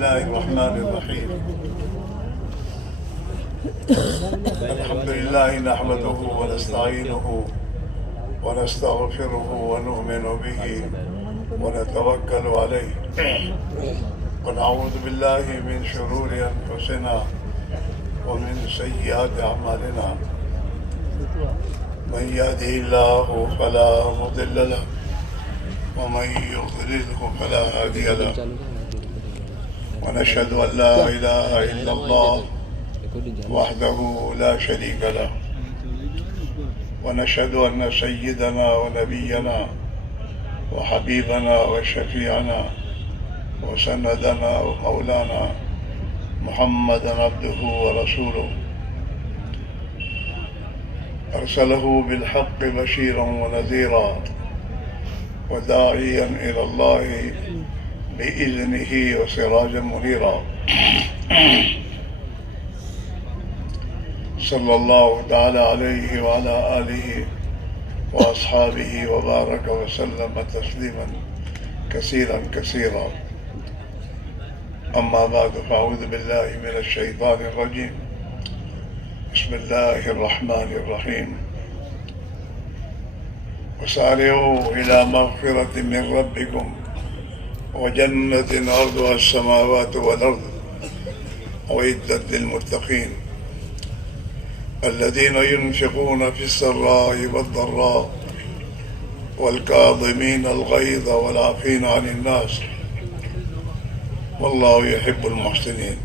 الله الرحمن الرحيم. الحمد لله نحمده ونستعينه ونستغفره ونؤمن به ونتوكل عليه ونعوذ بالله من شرور أنفسنا ومن سيئات أعمالنا. من يهده الله فلا مضل له ومن يضلله فلا هادي له. ونشهد أن لا إله إلا الله وحده لا شريك له. ونشهد أن سيدنا ونبينا وحبيبنا وشفيعنا وسندنا ومولانا محمدا عبده ورسوله أرسله بالحق بشيرا ونذيرا وداعيا إلى الله بإذنه وسراجا منيرا. صلى الله تعالى عليه وعلى آله وأصحابه وبارك وسلم تسليما كثيرا كثيرا. أما بعد فأعوذ بالله من الشيطان الرجيم. بسم الله الرحمن الرحيم. وسارعوا إلى مغفرة من ربكم وجنة أرضها السماوات والأرض أعدت للمتقين الذين ينفقون في السراء والضراء والكاظمين الغيظ والعافين عن الناس والله يحب المحسنين.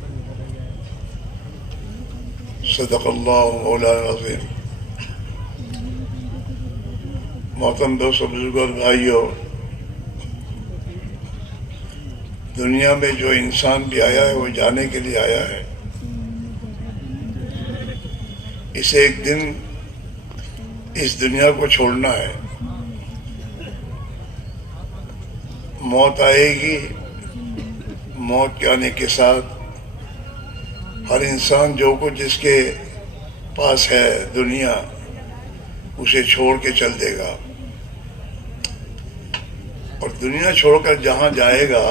صدق الله مولانا العظيم. محترم دوستو، بزرگوں، بھائیوں، دنیا میں جو انسان بھی آیا ہے وہ جانے کے لیے آیا ہے. اسے ایک دن اس دنیا کو چھوڑنا ہے. موت آئے گی. موت کے آنے کے ساتھ ہر انسان جو کچھ جس کے پاس ہے دنیا اسے چھوڑ کے چل دے گا. اور دنیا چھوڑ کر جہاں جائے گا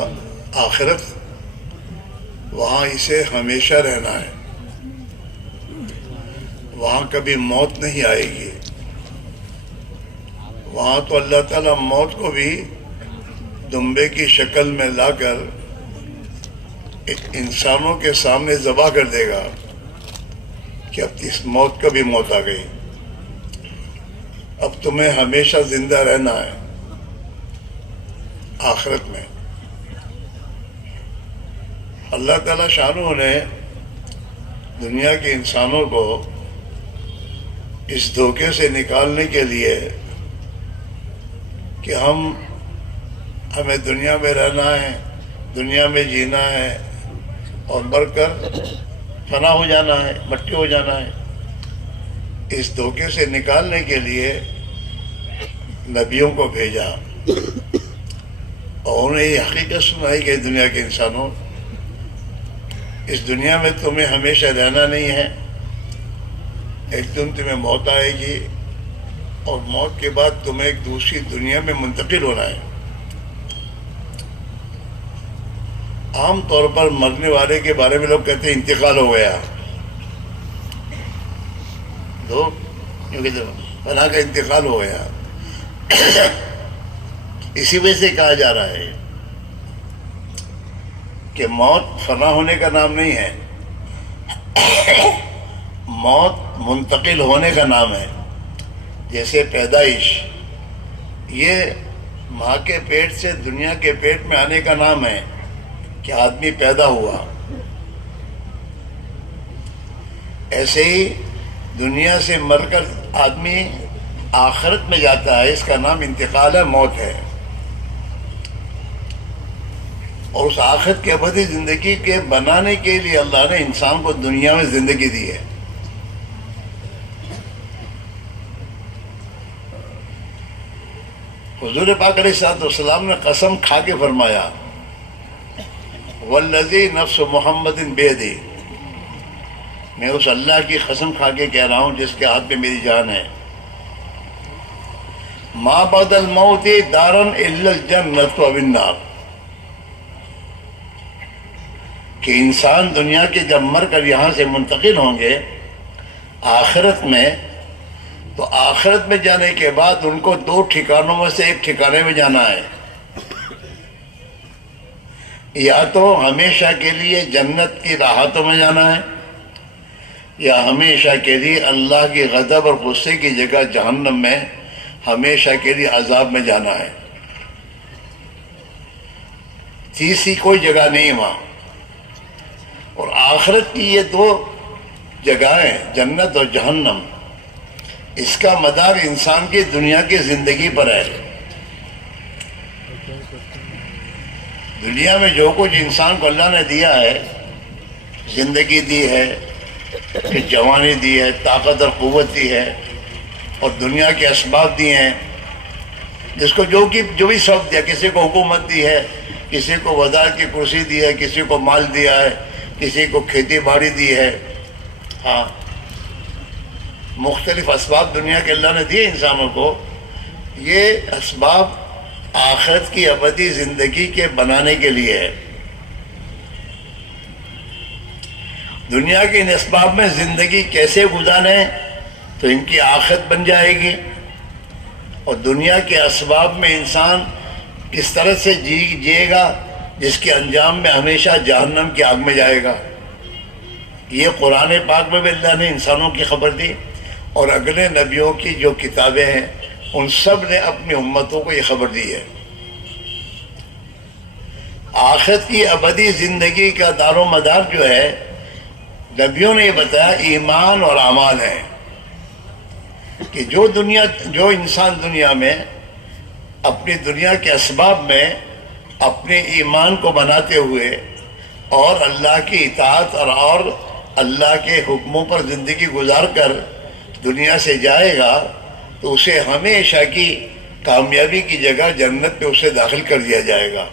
آخرت، وہاں اسے ہمیشہ رہنا ہے. وہاں کبھی موت نہیں آئے گی. وہاں تو اللہ تعالیٰ موت کو بھی دمبے کی شکل میں لا کر انسانوں کے سامنے ذبح کر دے گا کہ اب اس موت کا بھی موت آ گئی. اب تمہیں ہمیشہ زندہ رہنا ہے آخرت میں. اللہ تعالیٰ شانہ نے دنیا کے انسانوں کو اس دھوکے سے نکالنے کے لیے کہ ہمیں دنیا میں رہنا ہے، دنیا میں جینا ہے اور مر کر فنا ہو جانا ہے، مٹی ہو جانا ہے، اس دھوکے سے نکالنے کے لیے نبیوں کو بھیجا اور انہیں یہ حقیقت سنائی کہ دنیا کے انسانوں، اس دنیا میں تمہیں ہمیشہ رہنا نہیں ہے. ایک دن تمہیں موت آئے گی اور موت کے بعد تمہیں ایک دوسری دنیا میں منتقل ہونا ہے. عام طور پر مرنے والے کے بارے میں لوگ کہتے ہیں انتقال ہو گیا. فلاں کا انتقال ہو گیا. اسی وجہ سے کہا جا رہا ہے کہ موت فنا ہونے کا نام نہیں ہے، موت منتقل ہونے کا نام ہے. جیسے پیدائش یہ ماں کے پیٹ سے دنیا کے پیٹ میں آنے کا نام ہے کہ آدمی پیدا ہوا. ایسے ہی دنیا سے مر کر آدمی آخرت میں جاتا ہے، اس کا نام انتقال ہے، موت ہے. اور اس آخرت کی ابدی زندگی کے بنانے کے لیے اللہ نے انسان کو دنیا میں زندگی دی ہے. حضور پاک علیہ الصلوۃ والسلام نے قسم کھا کے فرمایا، والذی نفس محمد بیدی، میں اس اللہ کی قسم کھا کے کہہ رہا ہوں جس کے ہاتھ میں میری جان ہے، ما بعد الموت دارن الا الجنت و النار، کہ انسان دنیا کے جب مر کر یہاں سے منتقل ہوں گے آخرت میں، تو آخرت میں جانے کے بعد ان کو 2 ٹھکانوں میں سے ایک ٹھکانے میں جانا ہے، یا تو ہمیشہ کے لیے جنت کی راحتوں میں جانا ہے، یا ہمیشہ کے لیے اللہ کی غضب اور غصے کی جگہ جہنم میں ہمیشہ کے لیے عذاب میں جانا ہے۔ تیسری کوئی جگہ نہیں وہاں۔ اور آخرت کی یہ 2 جگہیں جنت اور جہنم، اس کا مدار انسان کی دنیا کی زندگی پر ہے۔ دنیا میں جو کچھ انسان کو اللہ نے دیا ہے، زندگی دی ہے، کہ جوانی دی ہے، طاقت اور قوت دی ہے، اور دنیا کے اسباب دیے ہیں، جس کو جو بھی سبب دیا، کسی کو حکومت دی ہے، کسی کو وزارت کی کرسی دی ہے، کسی کو مال دیا ہے، کسی کو کھیتی باڑی دی ہے، ہاں مختلف اسباب دنیا کے اللہ نے دیے انسانوں کو۔ یہ اسباب آخرت کی ابدی زندگی کے بنانے کے لیے ہے۔ دنیا کے ان اسباب میں زندگی کیسے گزاریں تو ان کی آخرت بن جائے گی، اور دنیا کے اسباب میں انسان کس طرح سے جیے گا جس کے انجام میں ہمیشہ جہنم کی آگ میں جائے گا۔ یہ قرآن پاک میں بھی اللہ نے انسانوں کی خبر دی، اور اگلے نبیوں کی جو کتابیں ہیں ان سب نے اپنی امتوں کو یہ خبر دی ہے۔ آخرت کی ابدی زندگی کا دار و مدار جو ہے، نبیوں نے یہ بتایا ایمان اور اعمال ہے، کہ جو انسان دنیا میں اپنی دنیا کے اسباب میں اپنے ایمان کو بناتے ہوئے اور اللہ کی اطاعت اور اللہ کے حکموں پر زندگی گزار کر دنیا سے جائے گا، تو اسے ہمیشہ کی کامیابی کی جگہ جنت میں اسے داخل کر دیا جائے گا۔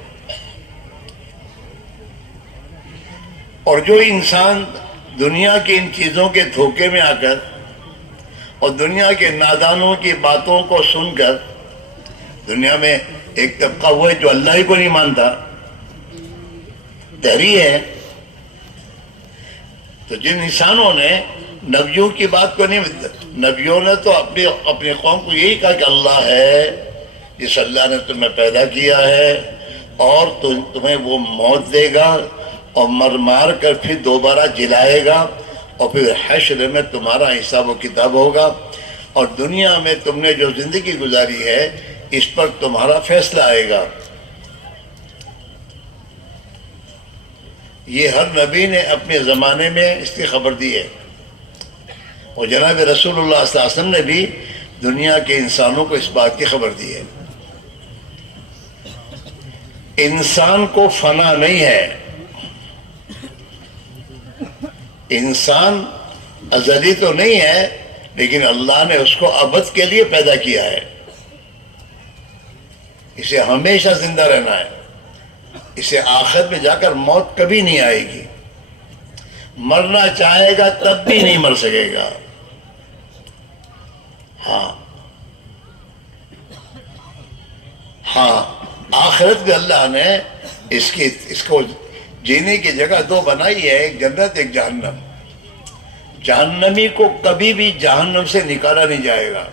اور جو انسان دنیا کی ان چیزوں کے دھوکے میں آ کر اور دنیا کے نادانوں کی باتوں کو سن کر، دنیا میں ایک طبقہ وہ ہے جو اللہ ہی کو نہیں مانتا، دہری ہے، تو جن انسانوں نے نبیوں کی بات کو نہیں، نبیوں نے تو اپنی قوم کو یہی کہا کہ اللہ ہے جس اللہ نے تمہیں پیدا کیا ہے، اور تمہیں وہ موت دے گا اور مار کر پھر دوبارہ جلائے گا، اور پھر حشر میں تمہارا حساب و کتاب ہوگا، اور دنیا میں تم نے جو زندگی گزاری ہے اس پر تمہارا فیصلہ آئے گا۔ یہ ہر نبی نے اپنے زمانے میں اس کی خبر دی ہے، اور جناب رسول اللہ صلی اللہ علیہ وسلم نے بھی دنیا کے انسانوں کو اس بات کی خبر دی ہے۔ انسان کو فنا نہیں ہے، انسان ازلی تو نہیں ہے، لیکن اللہ نے اس کو ابد کے لیے پیدا کیا ہے، اسے ہمیشہ زندہ رہنا ہے، اسے آخرت میں جا کر موت کبھی نہیں آئے گی، مرنا چاہے گا تب بھی نہیں مر سکے گا۔ ہاں آخرت میں اللہ نے اس کو جینے کی جگہ 2 بنائی ہے، ایک جنت ایک جہنم۔ جہنمی کو کبھی بھی جہنم سے نکالا نہیں جائے گا،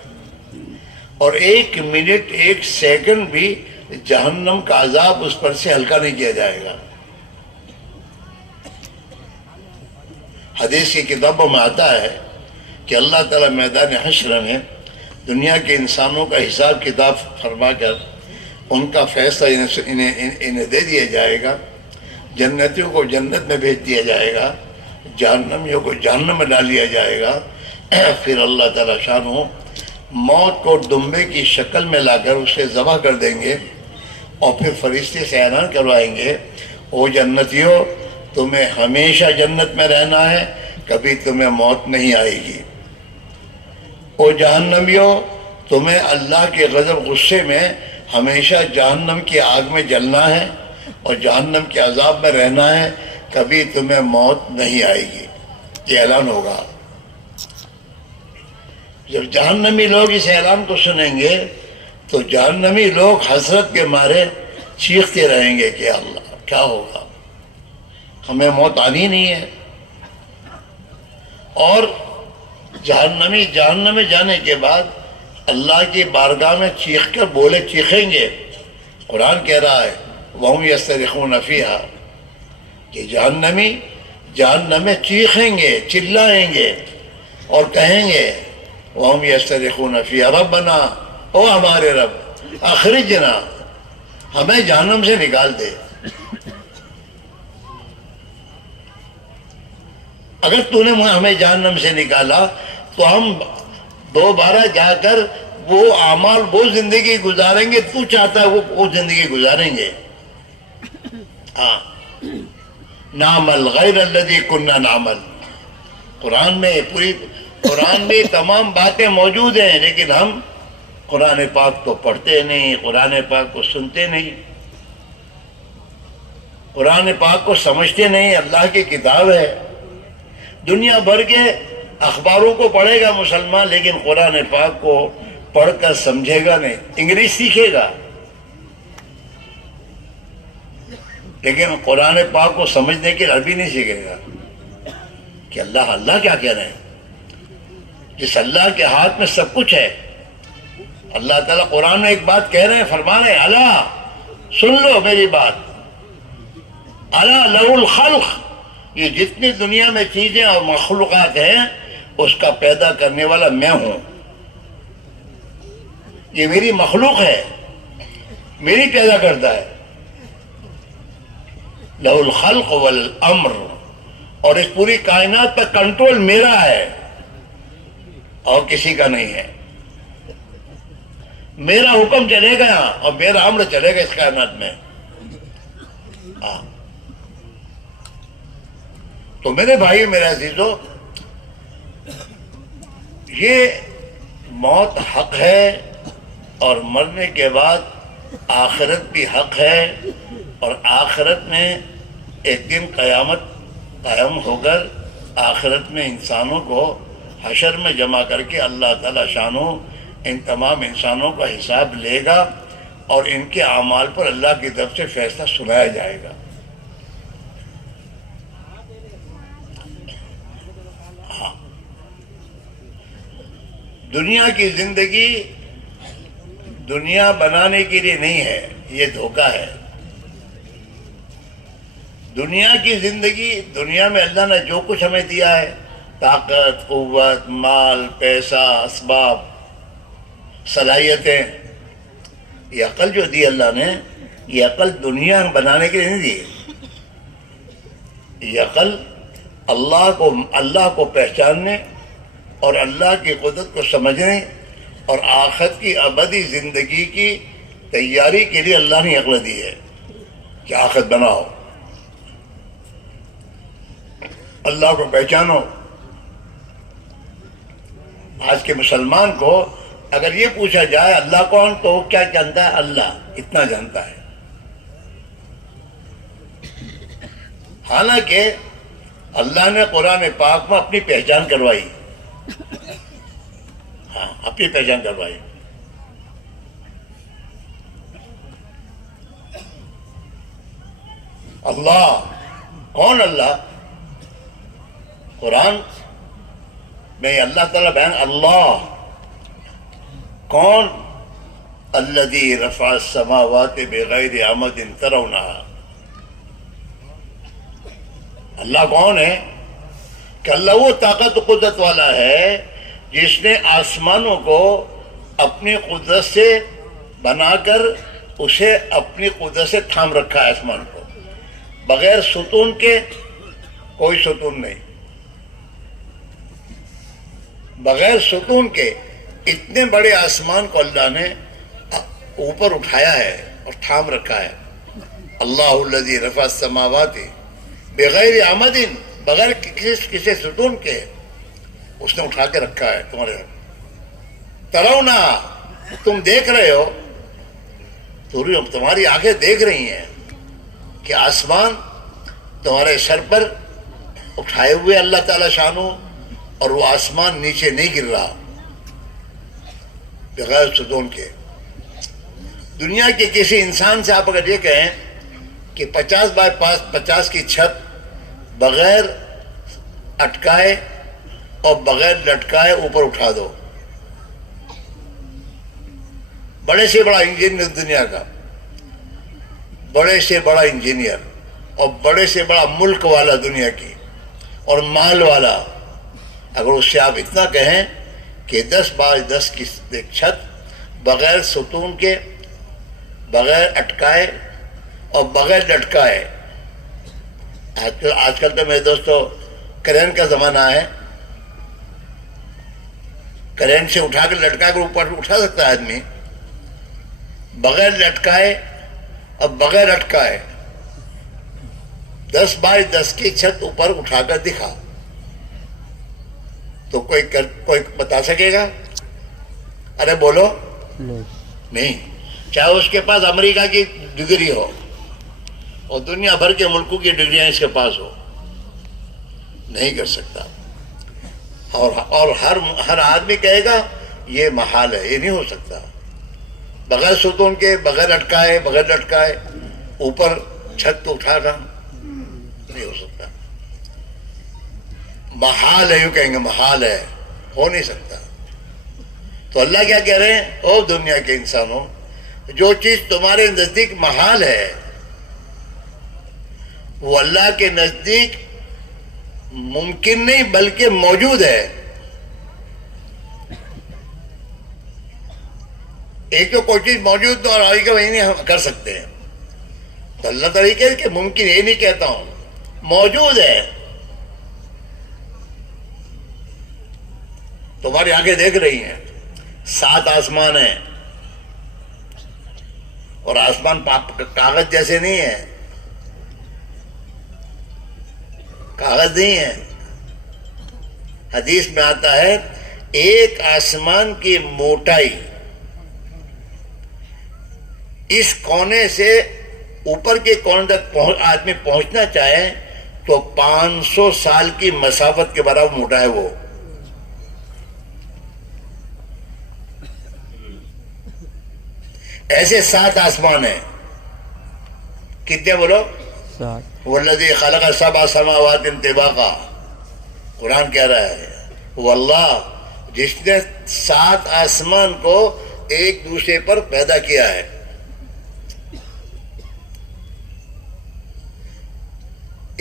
اور 1 منٹ 1 سیکنڈ بھی جہنم کا عذاب اس پر سے ہلکا نہیں کیا جائے گا۔ حدیث کی کتابوں میں آتا ہے کہ اللہ تعالیٰ میدان حشر میں دنیا کے انسانوں کا حساب کتاب فرما کر ان کا فیصلہ انہیں دے دیا جائے گا، جنتیوں کو جنت میں بھیج دیا جائے گا، جہنمیوں کو جہنم میں ڈال دیا جائے گا۔ پھر اللہ تعالیٰ شانہ موت کو دمبے کی شکل میں لا کر اسے ذبح کر دیں گے، اور پھر فرشتے سے اعلان کروائیں گے، او جنتیوں تمہیں ہمیشہ جنت میں رہنا ہے، کبھی تمہیں موت نہیں آئے گی۔ او جہنمیوں تمہیں اللہ کے غضب غصے میں ہمیشہ جہنم کی آگ میں جلنا ہے اور جہنم کے عذاب میں رہنا ہے، کبھی تمہیں موت نہیں آئے گی۔ یہ اعلان ہوگا۔ جب جہنمی لوگ اس اعلان کو سنیں گے تو جہنمی لوگ حسرت کے مارے چیختے رہیں گے کہ اللہ کیا ہوگا، ہمیں موت آنی نہیں ہے. اور جہنمی جہنم میں جانے کے بعد اللہ کی بارگاہ میں چیخ کر بولے چیخیں گے. قرآن کہہ رہا ہے وَهُمْ يَسْتَرِخُونَ فِيهَا کہ جہنمی جہنم میں چیخیں گے، چلائیں گے اور کہیں گے وَهُمْ يَسْتَرِخُونَ فِيهَا رَبَّنَا او ہمارے رب اخرجنا ہمیں جہنم سے نکال دے. اگر تو نے ہمیں جہنم سے نکالا تو ہم دوبارہ جا کر وہ اعمال وہ زندگی گزاریں گے تو چاہتا ہے وہ زندگی گزاریں گے. ہاں نعمل غیر الذی کننا نعمل. قرآن میں تمام باتیں موجود ہیں، لیکن ہم قرآن پاک تو پڑھتے نہیں، قرآن پاک کو سنتے نہیں، قرآن پاک کو سمجھتے نہیں. اللہ کی کتاب ہے. دنیا بھر کے اخباروں کو پڑھے گا مسلمان، لیکن قرآن پاک کو پڑھ کر سمجھے گا نہیں. انگلش سیکھے گا لیکن قرآن پاک کو سمجھنے کے عربی نہیں سیکھے گا کہ اللہ کیا کہہ رہے ہیں. جس اللہ کے ہاتھ میں سب کچھ ہے. اللہ تعالیٰ قرآن میں ایک بات کہہ رہے ہیں، فرما رہے ہیں اللہ سن لو میری بات، اللہ لہ الخلق، یہ جتنی دنیا میں چیزیں اور مخلوقات ہیں اس کا پیدا کرنے والا میں ہوں. یہ میری مخلوق ہے، میری پیدا کرتا ہے. لہ الخلق والامر، اور اس پوری کائنات پر کنٹرول میرا ہے اور کسی کا نہیں ہے. میرا حکم چلے گا اور میرا امر چلے گا اس کائنات میں. تو میرے بھائی میرے عزیزو، یہ موت حق ہے اور مرنے کے بعد آخرت بھی حق ہے. اور آخرت میں ایک دن قیامت قائم ہو کر آخرت میں انسانوں کو حشر میں جمع کر کے اللہ تعالیٰ شانو ان تمام انسانوں کا حساب لے گا اور ان کے اعمال پر اللہ کی طرف سے فیصلہ سنایا جائے گا. دنیا کی زندگی دنیا بنانے کے لیے نہیں ہے، یہ دھوکہ ہے. دنیا کی زندگی، دنیا میں اللہ نے جو کچھ ہمیں دیا ہے، طاقت، قوت، مال، پیسہ، اسباب، صلاحیتیں، یہ عقل جو دی اللہ نے، یہ عقل دنیا بنانے کے لیے نہیں دی. یہ عقل اللہ کو پہچاننے اور اللہ کی قدرت کو سمجھنے اور آخرت کی ابدی زندگی کی تیاری کے لیے اللہ نے عقل دی ہے کہ آخرت بناؤ، اللہ کو پہچانو. آج کے مسلمان کو اگر یہ پوچھا جائے اللہ کون، تو کیا جانتا ہے؟ اللہ اتنا جانتا ہے. حالانکہ اللہ نے قرآن پاک میں اپنی پہچان کروائی. ہاں، اپنی پہچان کروائی. اللہ کون؟ اللہ قرآن میں اللہ تعالیٰ بیان اللہ کون؟ الذی رفع السماوات بغیر عمد ترونہا. اللہ کون ہے؟ کہ اللہ وہ طاقت و قدرت والا ہے جس نے آسمانوں کو اپنی قدرت سے بنا کر اسے اپنی قدرت سے تھام رکھا ہے. آسمان کو بغیر ستون کے، کوئی ستون نہیں، بغیر ستون کے اتنے بڑے آسمان کو اللہ نے اوپر اٹھایا ہے اور تھام رکھا ہے. اللہ الذی رفع السماوات بغیر عمد، بغیر کسی ستون کے اس نے اٹھا کے رکھا ہے تمہارے. ترونا، تم دیکھ رہے ہو، تمہاری آنکھیں دیکھ رہی ہیں کہ آسمان تمہارے سر پر اٹھائے ہوئے اللہ تعالیٰ شانو، اور وہ آسمان نیچے نہیں گر رہا بغیر ستون کے. دنیا کے کسی انسان سے آپ اگر یہ کہیں کہ 50 بائی 50 کی چھت بغیر اٹکائے اور بغیر لٹکائے اوپر اٹھا دو. بڑے سے بڑا انجینئر دنیا کا، بڑے سے بڑا انجینئر اور بڑے سے بڑا ملک والا دنیا کی اور مال والا، اگر اس سے آپ اتنا کہیں کہ 10x10 کی ایک چھت بغیر ستون کے، بغیر اٹکائے اور بغیر لٹکائے. آج کل تو میرے دوستو کرین کا زمانہ ہے، کرین سے اٹھا کر لٹکا کر اوپر اٹھا سکتا ہے آدمی. بغیر لٹکائے اور بغیر اٹکائے 10x10 کی چھت اوپر اٹھا کر دکھا تو کوئی بتا سکے گا؟ ارے بولو نہیں. چاہے اس کے پاس امریکہ کی ڈگری ہو اور دنیا بھر کے ملکوں کی ڈگریاں اس کے پاس ہو، نہیں کر سکتا. اور ہر آدمی کہے گا یہ محال ہے، یہ نہیں ہو سکتا. بغیر ستون کے، بغیر اٹکائے، بغیر لٹکائے اوپر چھت اٹھا کر نہیں ہو سکتا. محال ہے، یوں کہیں گے محال ہے، ہو نہیں سکتا. تو اللہ کیا کہہ رہے ہیں؟ او دنیا کے انسانوں، جو چیز تمہارے نزدیک محال ہے وہ اللہ کے نزدیک ممکن نہیں بلکہ موجود ہے. ایک تو کوئی چیز موجود تو اور آگے وہی نہیں ہم کر سکتے ہیں. تو اللہ تعالیٰ کہے کہ ممکن یہ نہیں کہتا ہوں، موجود ہے. تمہاری آنکھیں دیکھ رہی ہیں 7 آسمان ہیں اور آسمان کاغذ جیسے نہیں ہے، کاغذ نہیں ہے. حدیث میں آتا ہے ایک آسمان کی موٹائی اس کونے سے اوپر کے کونے تک آدمی پہنچنا چاہے تو 500 سال کی مسافت کے برابر موٹا ہے وہ. ایسے 7 آسمان ہیں. کتنے بولو؟ 7. والذی خلق 7 سماوات طباقا. قرآن کہہ رہا ہے وہ اللہ جس نے 7 آسمان کو ایک دوسرے پر پیدا کیا ہے.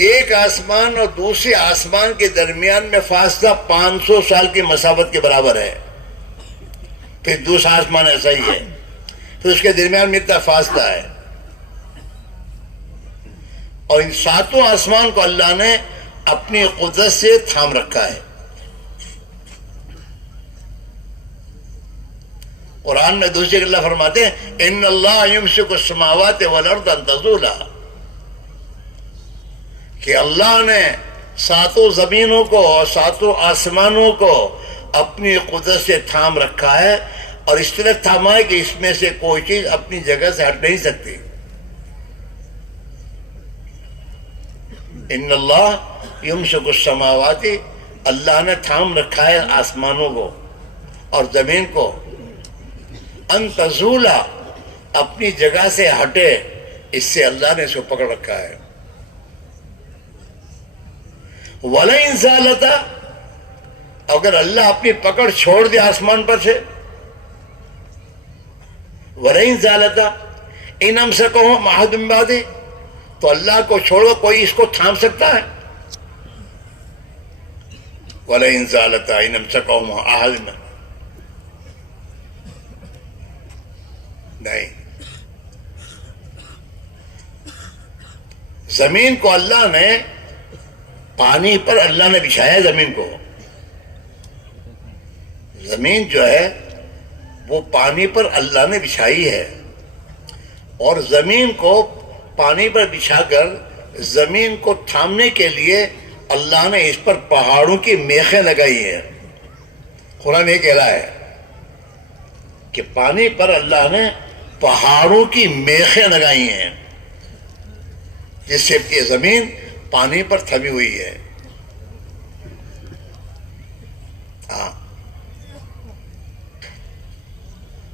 ایک آسمان اور دوسرے آسمان کے درمیان میں فاصلہ 500 سال کی مسافت کے برابر ہے. پھر دوسرا آسمان ایسا ہی ہے، پھر اس کے درمیان میں اتنا فاصلہ ہے. اور ان 7 آسمان کو اللہ نے اپنی قدرت سے تھام رکھا ہے. قرآن میں دوسری جگہ اللہ فرماتے ہیں ان اللہ یمسک السماوات والارض ان تزولا، کہ اللہ نے 7 زمینوں کو اور 7 آسمانوں کو اپنی قدرت سے تھام رکھا ہے، اور اس طرح تھاما ہے کہ اس میں سے کوئی چیز اپنی جگہ سے ہٹ نہیں سکتی. ان اللہ یمسک السماوات، اللہ نے تھام رکھا ہے آسمانوں کو اور زمین کو، ان تزولا، اپنی جگہ سے ہٹے، اس سے اللہ نے اس کو پکڑ رکھا ہے. وَلَئِن زَالَتَا، اگر اللہ اپنی پکڑ چھوڑ دے آسمان پر سے، وَلَئِن زَالَتَا إِنْ أَمْسَكَهُمَا أَحَدٌ مِّن بَعْدِهِ، تو اللہ کو چھوڑو کوئی اس کو تھام سکتا ہے؟ وَلَئِن زَالَتَا إِنْ أَمْسَكَهُمَا أَحَدٌ، نہیں. زمین کو اللہ نے پانی پر اللہ نے بچھایا. زمین کو، زمین جو ہے وہ پانی پر اللہ نے بچھائی ہے، اور زمین کو پانی پر بچھا کر زمین کو تھامنے کے لیے اللہ نے اس پر پہاڑوں کی میخیں لگائی ہیں. قرآن یہ کہہ رہا ہے کہ پانی پر اللہ نے پہاڑوں کی میخیں لگائی ہیں جس سے کہ زمین پانی پر تھمی ہوئی ہے. ہاں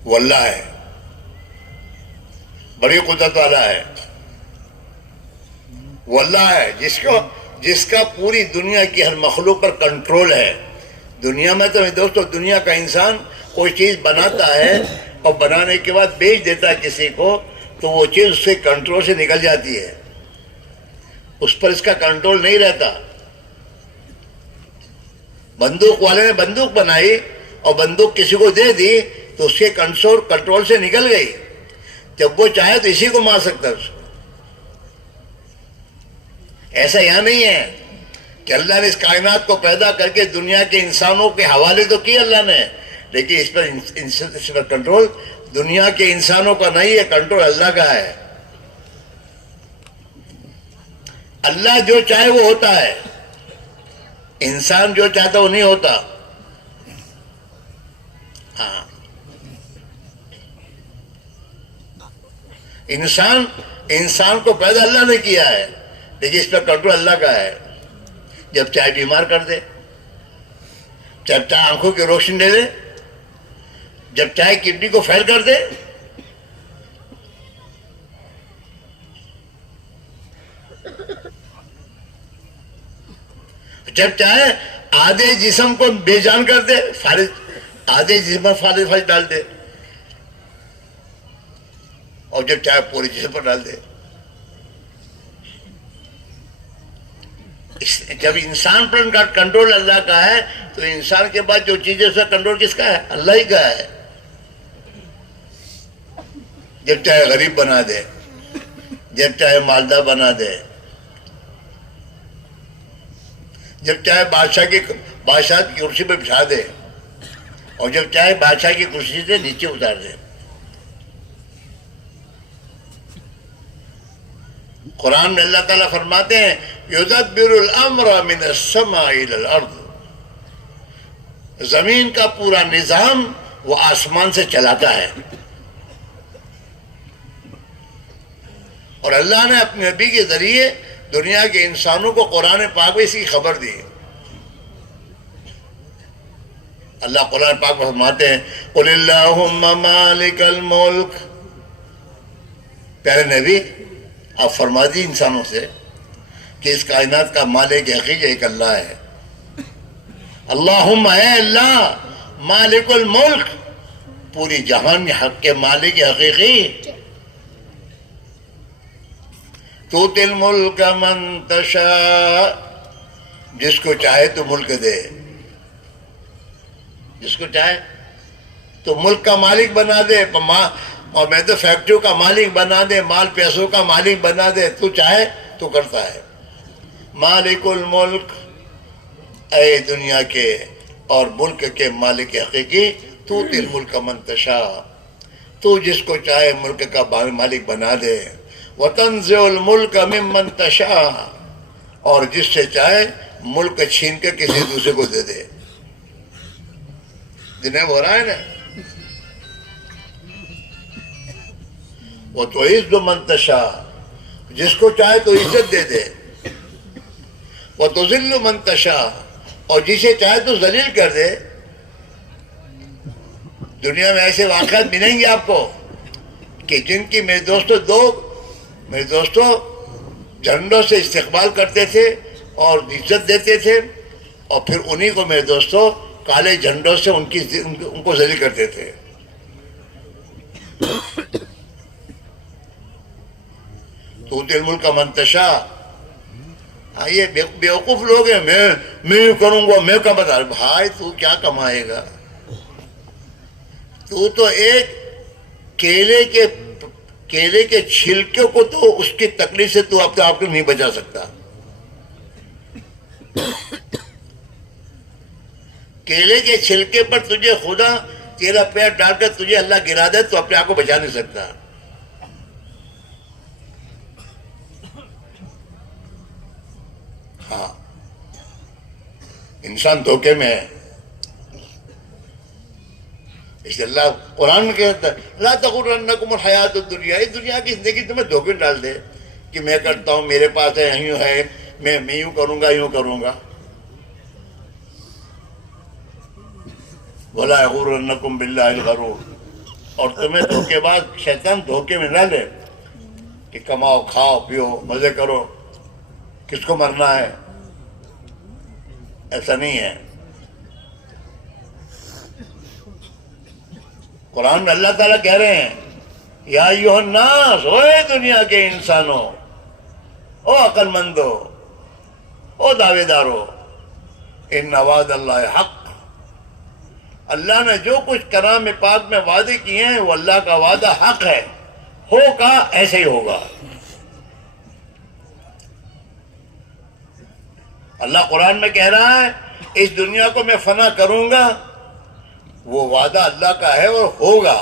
وہ اللہ ہے، بڑی قدرت والا ہے. وہ اللہ ہے جس کا پوری دنیا کی ہر مخلوق پر کنٹرول ہے. دنیا میں تو دوستو دنیا کا انسان کوئی چیز بناتا ہے اور بنانے کے بعد بیچ دیتا ہے کسی کو تو وہ چیز اس سے کنٹرول سے نکل جاتی ہے, اس پر اس کا کنٹرول نہیں رہتا. بندوق والے نے بندوق بنائی اور بندوق کسی کو دے دی تو اس کے کنٹرول سے نکل گئی. جب وہ چاہے تو اسی کو مار سکتا ہے. ایسا یہاں نہیں ہے کہ اللہ نے اس کائنات کو پیدا کر کے دنیا کے انسانوں کے حوالے تو کی اللہ نے, لیکن اس پر کنٹرول دنیا کے انسانوں کا نہیں ہے, کنٹرول اللہ کا ہے. اللہ جو چاہے وہ ہوتا ہے, انسان جو چاہتا وہ نہیں ہوتا. ہاں, انسان کو پیدا اللہ نے کیا ہے لیکن اس پر کنٹرول اللہ کا ہے. جب چاہے بیمار کر دے, جب چاہے آنکھوں کی روشنی دے دے, جب چاہے کڈنی کو فیل کر دے, جب چاہے آدھے جسم کو بے جان کر دے, آدھے جسم پر فالج ڈال دے, اور جب چاہے پورے جسم پر ڈال دے. جب انسان پر کنٹرول اللہ کا ہے تو انسان کے بعد جو چیزیں اس کا کنٹرول کس کا ہے؟ اللہ ہی کا ہے. جب چاہے غریب بنا دے, جب چاہے مالدار بنا دے, جب چاہے بادشاہ کی کرسی پہ بٹھا دے, اور جب چاہے بادشاہ کی کرسی سے نیچے اتار دے. قرآن میں اللہ تعالیٰ فرماتے ہیں یدبر الامر من السماء الى الارض, زمین کا پورا نظام وہ آسمان سے چلاتا ہے. اور اللہ نے اپنے نبی کے ذریعے دنیا کے انسانوں کو قرآن پاک میں اس کی خبر دی. اللہ قرآن پاک میں فرماتے ہیں قل اللہم مالک الملک, پیارے نبی آپ فرما دی انسانوں سے کہ اس کائنات کا مالک حقیقی ایک اللہ ہے. اللہم اے اللہ, مالک الملک, پوری جہان میں حق کے مالک حقیقی, تؤتی الملک من تشاء, جس کو چاہے تو ملک دے, جس کو چاہے تو ملک کا مالک بنا دے, اور میں تو فیکٹریوں کا مالک بنا دے, مال پیسوں کا مالک بنا دے, تو چاہے تو کرتا ہے. مالک الملک, اے دنیا کے اور ملک کے مالک حقیقی, تؤتی الملک من تشاء, تو جس کو چاہے ملک کا مالک بنا دے. وتنزع الملک ممن تشاء, اور جس سے چاہے ملک چھین کے کسی دوسرے کو دے دے. جنہیں ہو رہا ہے نا, وتعز من تشاء, جس کو چاہے تو عزت دے دے. وتذل من تشاء, اور جسے چاہے تو ذلیل کر دے. دنیا میں ایسے واقعات ملیں گے آپ کو کہ جن کی میرے دوستوں جھنڈوں سے استقبال کرتے تھے اور عزت دیتے تھے, اور پھر انہی کو میرے دوستوں کالے جھنڈوں سے ان کو ذلیل کرتے تھے. تؤتی الملک من تشاء, یہ بیوقوف لوگ ہیں, میں کروں گا, میں کیا بتا. بھائی تو کیا کمائے گا؟ تو ایک کیلے کے چھلکے کو تو اس کی تکلیف سے تو اپنے آپ کو نہیں بچا سکتا. کیلے کے چھلکے پر تجھے خدا تیرا پیر ڈال کر تجھے اللہ گرا دے تو اپنے آپ کو بچا نہیں سکتا. ہاں, انسان دھوکے میں ہے. اس لیے اللہ قرآن میں کہتا ہے لا تغرنکم الحیات الدنیا, اس دنیا کی زندگی تمہیں دھوکے ڈال دے کہ میں کرتا ہوں, میرے پاس ہے, یوں ہے, میں یوں کروں گا, یوں کروں گا. ولا یغرنکم باللہ الغرور, اور تمہیں دھوکے باز شیطان دھوکے میں نہ لے کہ کماؤ, کھاؤ, پیو, مزے کرو. کس کو مرنا ہے؟ ایسا نہیں ہے. قرآن میں اللہ تعالیٰ کہہ رہے ہیں یا ایھا الناس، اوے دنیا کے انسانوں، او عقل مندو، او دعوے دارو، ان وعد اللہ حق. اللہ نے جو کچھ کلام پاک میں وعدے کیے ہیں وہ اللہ کا وعدہ حق ہے، ہوگا ایسے ہی ہوگا. اللہ قرآن میں کہہ رہا ہے اس دنیا کو میں فنا کروں گا، وہ وعدہ اللہ کا ہے اور ہوگا.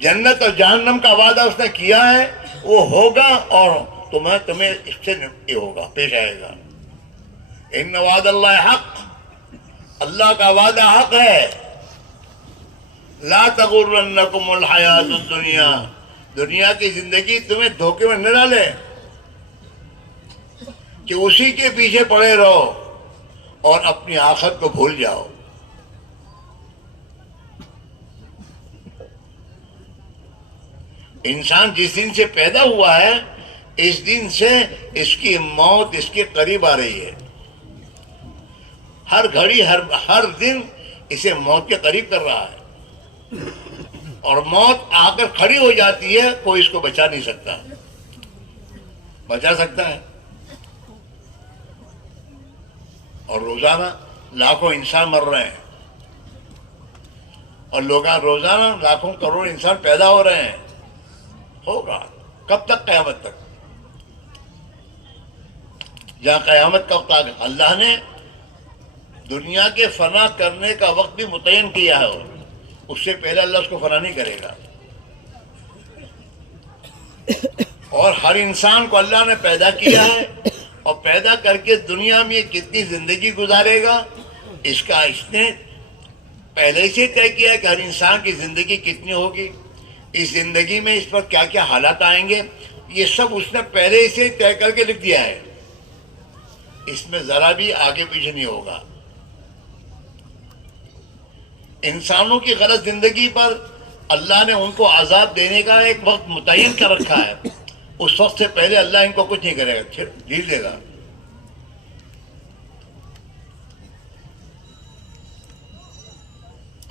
جنت اور جہنم کا وعدہ اس نے کیا ہے، وہ ہوگا اور تمہیں اس سے یہ ہوگا، پیش آئے گا. ان وعد اللہ حق، اللہ کا وعدہ حق ہے. لا تغرنکم الحیات الدنیا، دنیا کی زندگی تمہیں دھوکے میں نہ ڈالے کہ اسی کے پیچھے پڑے رہو اور اپنی آخرت کو بھول جاؤ. انسان جس دن سے پیدا ہوا ہے اس دن سے اس کی موت اس کے قریب آ رہی ہے. ہر گھڑی ہر دن اسے موت کے قریب کر رہا ہے، اور موت آ کر کھڑی ہو جاتی ہے، کوئی اس کو بچا نہیں سکتا. بچا سکتا ہے؟ اور روزانہ لاکھوں انسان مر رہے ہیں، اور روزانہ لاکھوں کروڑ انسان پیدا ہو رہے ہیں. ہوگا کب تک؟ قیامت تک. جہاں قیامت کا وقت اللہ نے دنیا کے فنا کرنے کا وقت بھی متعین کیا ہے، اس سے پہلے اللہ اس کو فنا نہیں کرے گا. اور ہر انسان کو اللہ نے پیدا کیا ہے، اور پیدا کر کے دنیا میں کتنی زندگی گزارے گا اس کا اس نے پہلے سے طے کیا ہے کہ ہر انسان کی زندگی کتنی ہوگی، اس زندگی میں اس پر کیا کیا حالات آئیں گے، یہ سب اس نے پہلے سے طے کر کے لکھ دیا ہے. اس میں ذرا بھی آگے پیچھے نہیں ہوگا. انسانوں کی غلط زندگی پر اللہ نے ان کو عذاب دینے کا ایک وقت متعین کر رکھا ہے. اس وقت سے پہلے اللہ ان کو کچھ نہیں کرے گا، جھیل دے گا.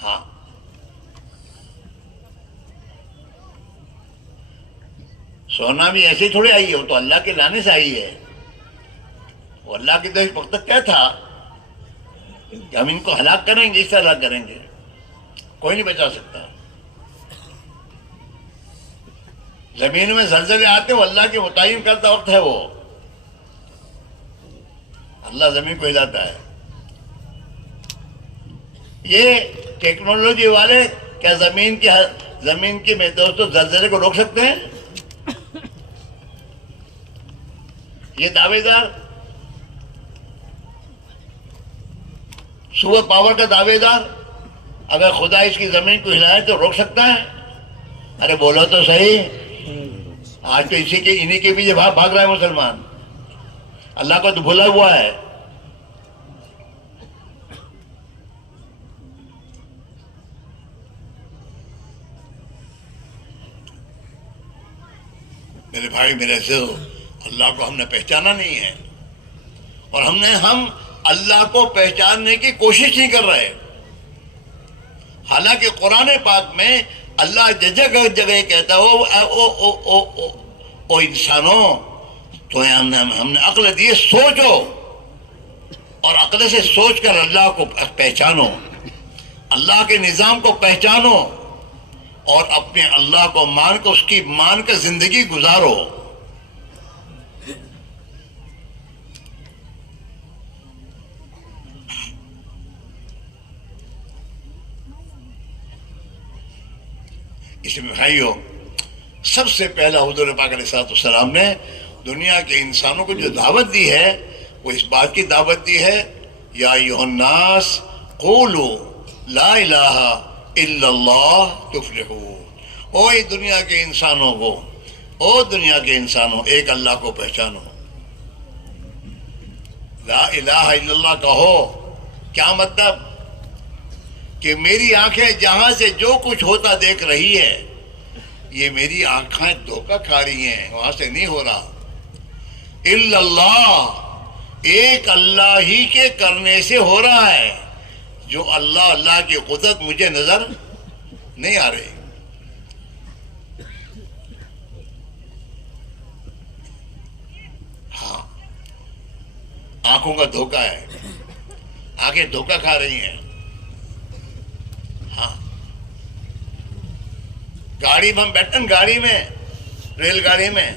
ہاں، سونا بھی ایسے ہی تھوڑی آئی ہے، وہ تو اللہ کے لانے سے آئی ہے. وہ اللہ کے تو اس وقت تک کیا تھا کہ ہم ان کو ہلاک کریں گے، اس سے ہلاک کریں گے، کوئی نہیں بچا سکتا. زمین میں زلزلے آتے وہ اللہ کے متعین کرتا وقت ہے، وہ اللہ زمین کو ہلاتا ہے. یہ ٹیکنالوجی والے کیا زمین کی میں دوستوں زلزلے کو روک سکتے ہیں؟ یہ دعوے دار، سپر پاور کا دعوے دار، اگر خدا اس کی زمین کو ہلائے تو روک سکتا ہے؟ ارے بولو تو صحیح. آج تو انہی کے پیچھے بھاگ رہا ہے مسلمان، اللہ کو تو بھولا ہوا ہے. میرے بھائی، میرے عزیزو، اللہ کو ہم نے پہچانا نہیں ہے، اور ہم اللہ کو پہچاننے کی کوشش نہیں کر رہے. حالانکہ قرآن پاک میں اللہ جگہ جگہ کہتا او انسانوں، تو ہم نے عقل دی، سوچو، اور عقل سے سوچ کر اللہ کو پہچانو، اللہ کے نظام کو پہچانو، اور اپنے اللہ کو مان کر زندگی گزارو. اس میں بھائیو، سب سے پہلا حضور پاک علیہ السلام نے دنیا کے انسانوں کو جو دعوت دی ہے وہ اس بات کی دعوت دی ہے، یا ایھا الناس قولوا لا الہ الا اللہ تفلحوا. او دنیا کے انسانوں کو، او دنیا کے انسانوں، ایک اللہ کو پہچانو. لا الہ الا اللہ کہو. کیا مطلب؟ کہ میری آنکھیں جہاں سے جو کچھ ہوتا دیکھ رہی ہے، یہ میری آنکھیں دھوکہ کھا رہی ہیں، وہاں سے نہیں ہو رہا. الا اللہ، ایک اللہ ہی کے کرنے سے ہو رہا ہے، جو اللہ کی قدرت مجھے نظر نہیں آ رہی۔ ہاں، آنکھوں کا دھوکہ ہے، آنکھیں دھوکہ کھا رہی ہیں۔ ہاں، گاڑی میں ہم بیٹھے گاڑی میں، ریل گاڑی میں،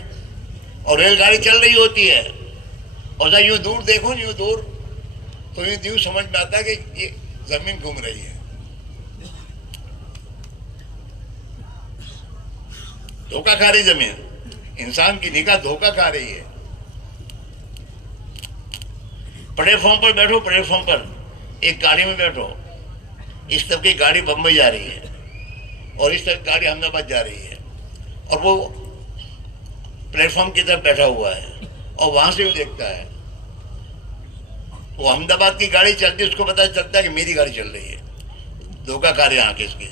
اور ریل گاڑی چل رہی ہوتی ہے، اور جب یوں دور دیکھو، یوں دور، تو یوں سمجھ میں آتا ہے کہ یہ زمین گھوم رہی ہے۔ دھوکہ کھا رہی زمین، انسان کی نگاہ دھوکہ کھا رہی ہے۔ پلیٹ فارم پر بیٹھو، پلیٹ فارم پر ایک گاڑی میں بیٹھو، اس طرف کی گاڑی بمبئی جا رہی ہے اور اس طرف گاڑی احمد آباد جا رہی ہے، اور وہ پلیٹ فارم کی طرف بیٹھا ہوا ہے اور وہاں سے بھی دیکھتا ہے، وہ احمد آباد کی گاڑی چلتی ہے، اس کو پتہ چلتا ہے کہ میری گاڑی چل رہی ہے۔ دھوکہ کھا رہی ہے آنکھ اس کی۔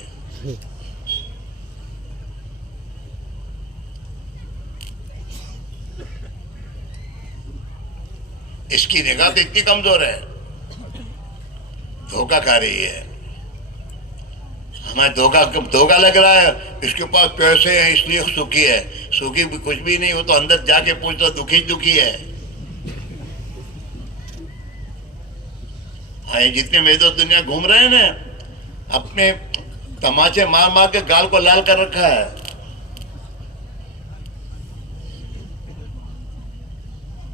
اس کی نگاہ تو اتنی کمزور ہے، دھوکہ کھا رہی ہے۔ ہمیں دھوکہ لگ رہا ہے، اس کے پاس پیسے ہیں اس لیے سکھی ہے۔ سکھی بھی کچھ بھی نہیں، ہو تو اندر جا کے پوچھتا دکھی ہے۔ ہاں، یہ جتنے میرے دوست دنیا گھوم رہے ہیں نا، اپنے تماچے مار مار کے گال کو لال کر رکھا ہے۔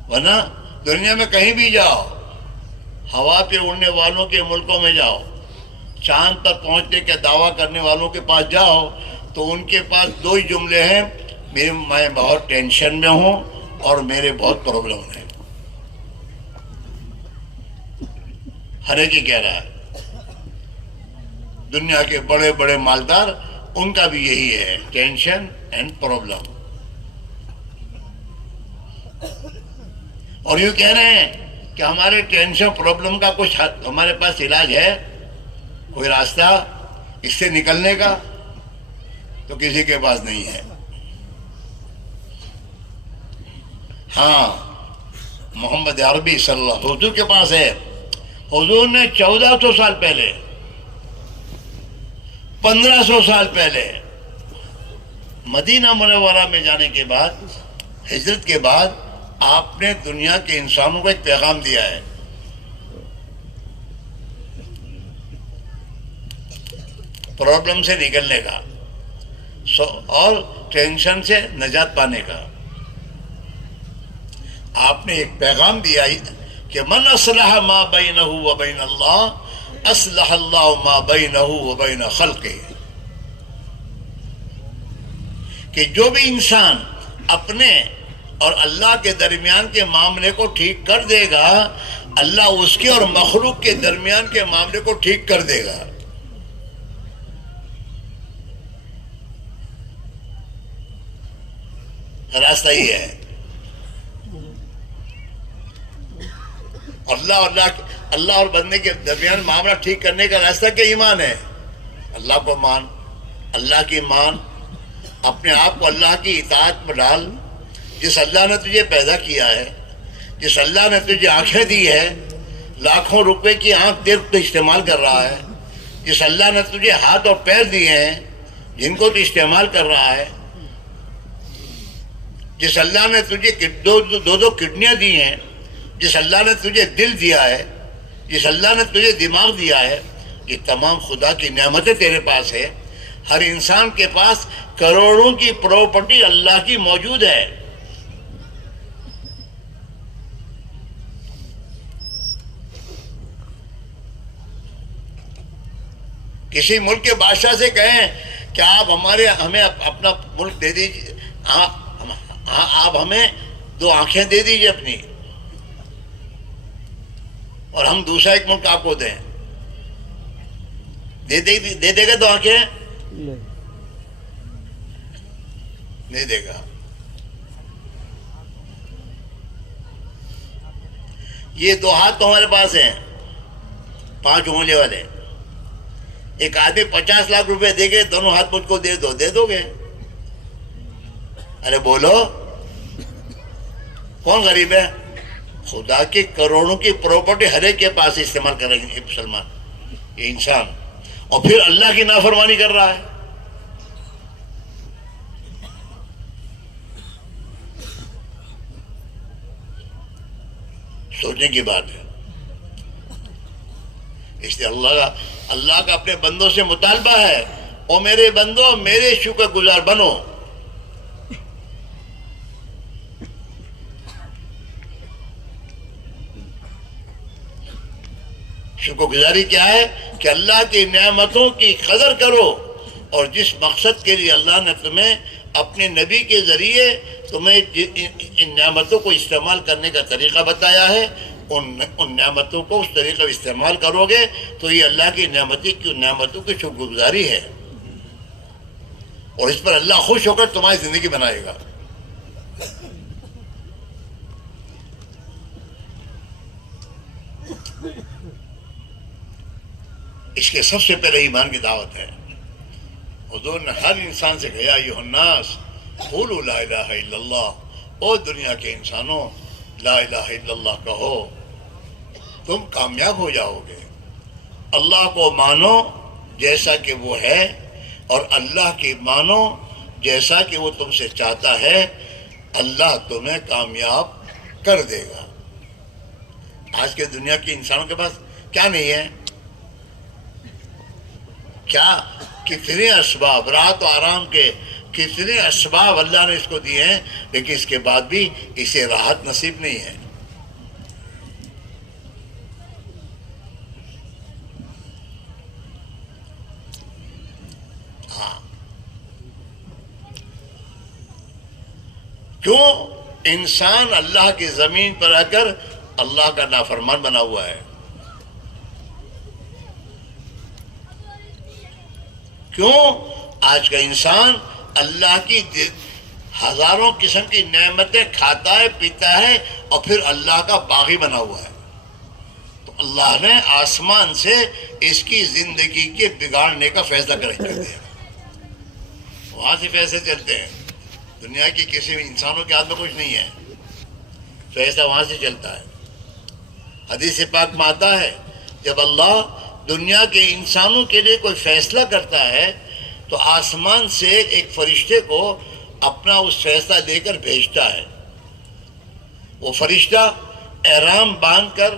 ورنہ دنیا میں کہیں بھی جاؤ، ہوا پہ اڑنے والوں کے ملکوں میں جاؤ، چاند پر پہنچنے کا دعویٰ کرنے والوں کے پاس جاؤ، تو ان کے پاس دو ہی جملے ہیں، میں بہت ٹینشن میں ہوں اور میرے بہت پرابلم ہیں۔ ہر ایک ہی کہہ رہا ہے۔ دنیا کے بڑے بڑے مالدار، ان کا بھی یہی ہے، ٹینشن اینڈ پرابلم۔ اور یوں کہہ رہے ہیں کہ ہمارے ٹینشن پرابلم کا کچھ ہمارے پاس علاج ہے، کوئی راستہ اس سے نکلنے کا؟ تو کسی کے پاس نہیں ہے۔ ہاں، محمد عربی صلی اللہ علیہ وسلم حضور کے پاس ہے۔ حضور نے 1400 سال پہلے، 1500 سال پہلے مدینہ منورہ میں جانے کے بعد، ہجرت کے بعد، آپ نے دنیا کے انسانوں کو ایک پیغام دیا ہے، پرابلم سے نکلنے کا اور ٹینشن سے نجات پانے کا۔ آپ نے ایک پیغام دیا کہ من اصلح ما بینہ و بین اللہ اصلح اللہ ما بینہ و بین خلقہ، کہ جو بھی انسان اپنے اور اللہ کے درمیان کے معاملے کو ٹھیک کر دے گا، اللہ اس کے اور مخلوق کے درمیان کے معاملے کو ٹھیک کر دے گا۔ راستہ یہ ہے۔ اللہ اور بندے کے درمیان معاملہ ٹھیک کرنے کا راستہ کیا؟ ایمان ہے۔ اللہ کو مان، اللہ کی مان، اپنے آپ کو اللہ کی اطاعت میں ڈال۔ جس اللہ نے تجھے پیدا کیا ہے، جس اللہ نے تجھے آنکھیں دی ہے، لاکھوں روپے کی آنکھ دیکھ تو استعمال کر رہا ہے، جس اللہ نے تجھے ہاتھ اور پیر دیے ہیں جن کو تو استعمال کر رہا ہے، جس اللہ نے تجھے دو کڈنیاں دی ہیں، جس اللہ نے تجھے دل دیا ہے، جس اللہ نے تجھے دماغ دیا ہے، یہ تمام خدا کی نعمتیں تیرے پاس ہے۔ ہر انسان کے پاس کروڑوں کی پراپرٹی اللہ کی موجود ہے۔ کسی ملک کے بادشاہ سے کہیں کہ آپ ہمیں اپنا ملک دے دیجیے، آپ ہمیں 2 آنکھیں دے دیجیے اپنی، اور ہم دوسرا ایک ملک آپ کو دیں، دے دے گا 2 آنکھیں؟ نہیں دے گا۔ یہ 2 ہاتھ تو ہمارے پاس ہیں، 5 انگلی والے۔ ایک آدمی 50 لاکھ روپے دے گے، دونوں ہاتھ مجھ کو دے دو گے؟ ارے بولو، کون غریب ہے؟ خدا کے کروڑوں کی پراپرٹی ہر ایک کے پاس استعمال کر رہے ہیں مسلمان، یہ انسان، اور پھر اللہ کی نافرمانی کر رہا ہے۔ سوچنے کی بات ہے۔ اس لیے اللہ کا اپنے بندوں سے مطالبہ ہے، او میرے بندو میرے شکر گزار بنو۔ شکر گزاری کیا ہے؟ کہ اللہ کی نعمتوں کی قدر کرو، اور جس مقصد کے لیے اللہ نے تمہیں اپنے نبی کے ذریعے تمہیں ان نعمتوں کو استعمال کرنے کا طریقہ بتایا ہے، ان نعمتوں کو اس طریقے سے استعمال کرو گے تو یہ اللہ کی نعمتوں کی شکر گزاری ہے، اور اس پر اللہ خوش ہو کر تمہاری زندگی بنائے گا۔ اس کے سب سے پہلے ایمان کی دعوت ہے۔ حضور نے ہر انسان سے کہا ایھا الناس قولوا لا الہ الا اللہ، او دنیا کے انسانوں لا الہ الا اللہ کہو، تم کامیاب ہو جاؤ گے۔ اللہ کو مانو جیسا کہ وہ ہے، اور اللہ کی مانو جیسا کہ وہ تم سے چاہتا ہے، اللہ تمہیں کامیاب کر دے گا۔ آج کے دنیا کے انسانوں کے پاس کیا نہیں ہے؟ کیا کتنے اسباب، رات و آرام کے کتنے اسباب اللہ نے اس کو دیے ہیں، لیکن اس کے بعد بھی اسے راحت نصیب نہیں ہے۔ ہاں، کیوں؟ انسان اللہ کی زمین پر آ کر اللہ کا نافرمان بنا ہوا ہے۔ کیوں؟ آج کا انسان اللہ کی ہزاروں قسم کی نعمتیں کھاتا ہے، پیتا ہے، اور پھر اللہ کا باغی بنا ہوا ہے۔ تو اللہ نے آسمان سے اس کی زندگی کے بگاڑنے کا فیصلہ کر دیا۔ وہاں سے فیصلے چلتے ہیں، دنیا کی کسی انسانوں کے ہاتھ میں کچھ نہیں ہے، فیصلہ وہاں سے چلتا ہے۔ حدیث پاک میں آتا ہے جب اللہ دنیا کے انسانوں کے لیے کوئی فیصلہ کرتا ہے تو آسمان سے ایک فرشتے کو اپنا اس فیصلہ دے کر بھیجتا ہے۔ وہ فرشتہ احرام باندھ کر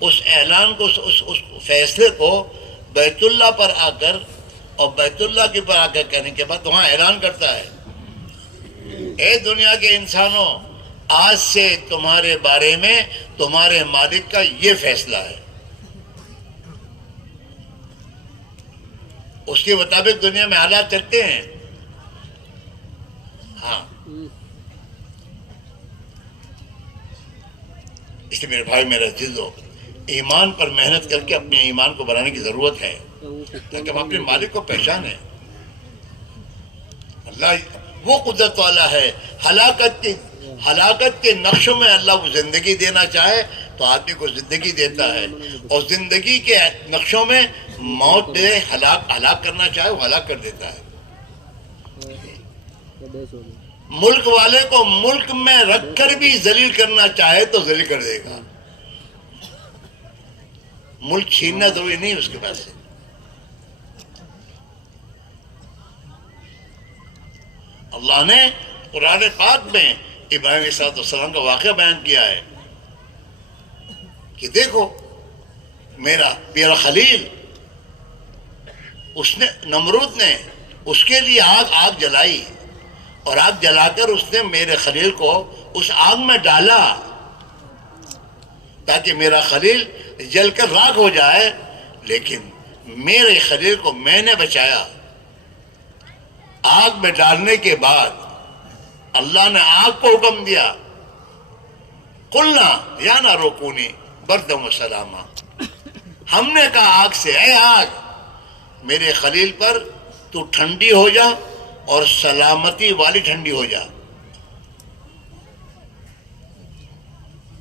اس اعلان کو، اس فیصلے کو بیت اللہ پر آ کر، اور بیت اللہ کے پر آ کر کہنے کے بعد وہاں اعلان کرتا ہے، اے دنیا کے انسانوں، آج سے تمہارے بارے میں تمہارے مالک کا یہ فیصلہ ہے۔ اس کے مطابق دنیا میں حالات چلتے ہیں۔ ہاں، اس لیے میرے بھائی، میرا عزیزو، ایمان پر محنت کر کے اپنے ایمان کو بنانے کی ضرورت ہے، تاکہ ہم اپنے مالک کو پہچانیں۔ اللہ وہ قدرت والا ہے، ہلاکت کے نقشوں میں اللہ وہ زندگی دینا چاہے تو آدمی کو زندگی دیتا ہے، اور زندگی کے نقشوں میں موت دے، ہلاک کرنا چاہے وہ ہلاک کر دیتا ہے۔ ملک والے کو ملک میں رکھ کر بھی ذلیل کرنا چاہے تو ذلیل کر دے گا۔ ملک چھیننا ضروری نہیں اس کے پاس سے۔ اللہ نے قرآن پاک میں ابراہیم علیہ السلام کا واقعہ بیان کیا ہے کہ دیکھو میرا خلیل، اس نے، نمرود نے اس کے لیے آگ جلائی، اور آگ جلا کر اس نے میرے خلیل کو اس آگ میں ڈالا تاکہ میرا خلیل جل کر راکھ ہو جائے، لیکن میرے خلیل کو میں نے بچایا۔ آگ میں ڈالنے کے بعد اللہ نے آگ کو حکم دیا، قلنا یا نارو کونی بردا وسلاما، ہم نے کہا آگ سے، اے آگ میرے خلیل پر تو ٹھنڈی ہو جا اور سلامتی والی ٹھنڈی ہو جا۔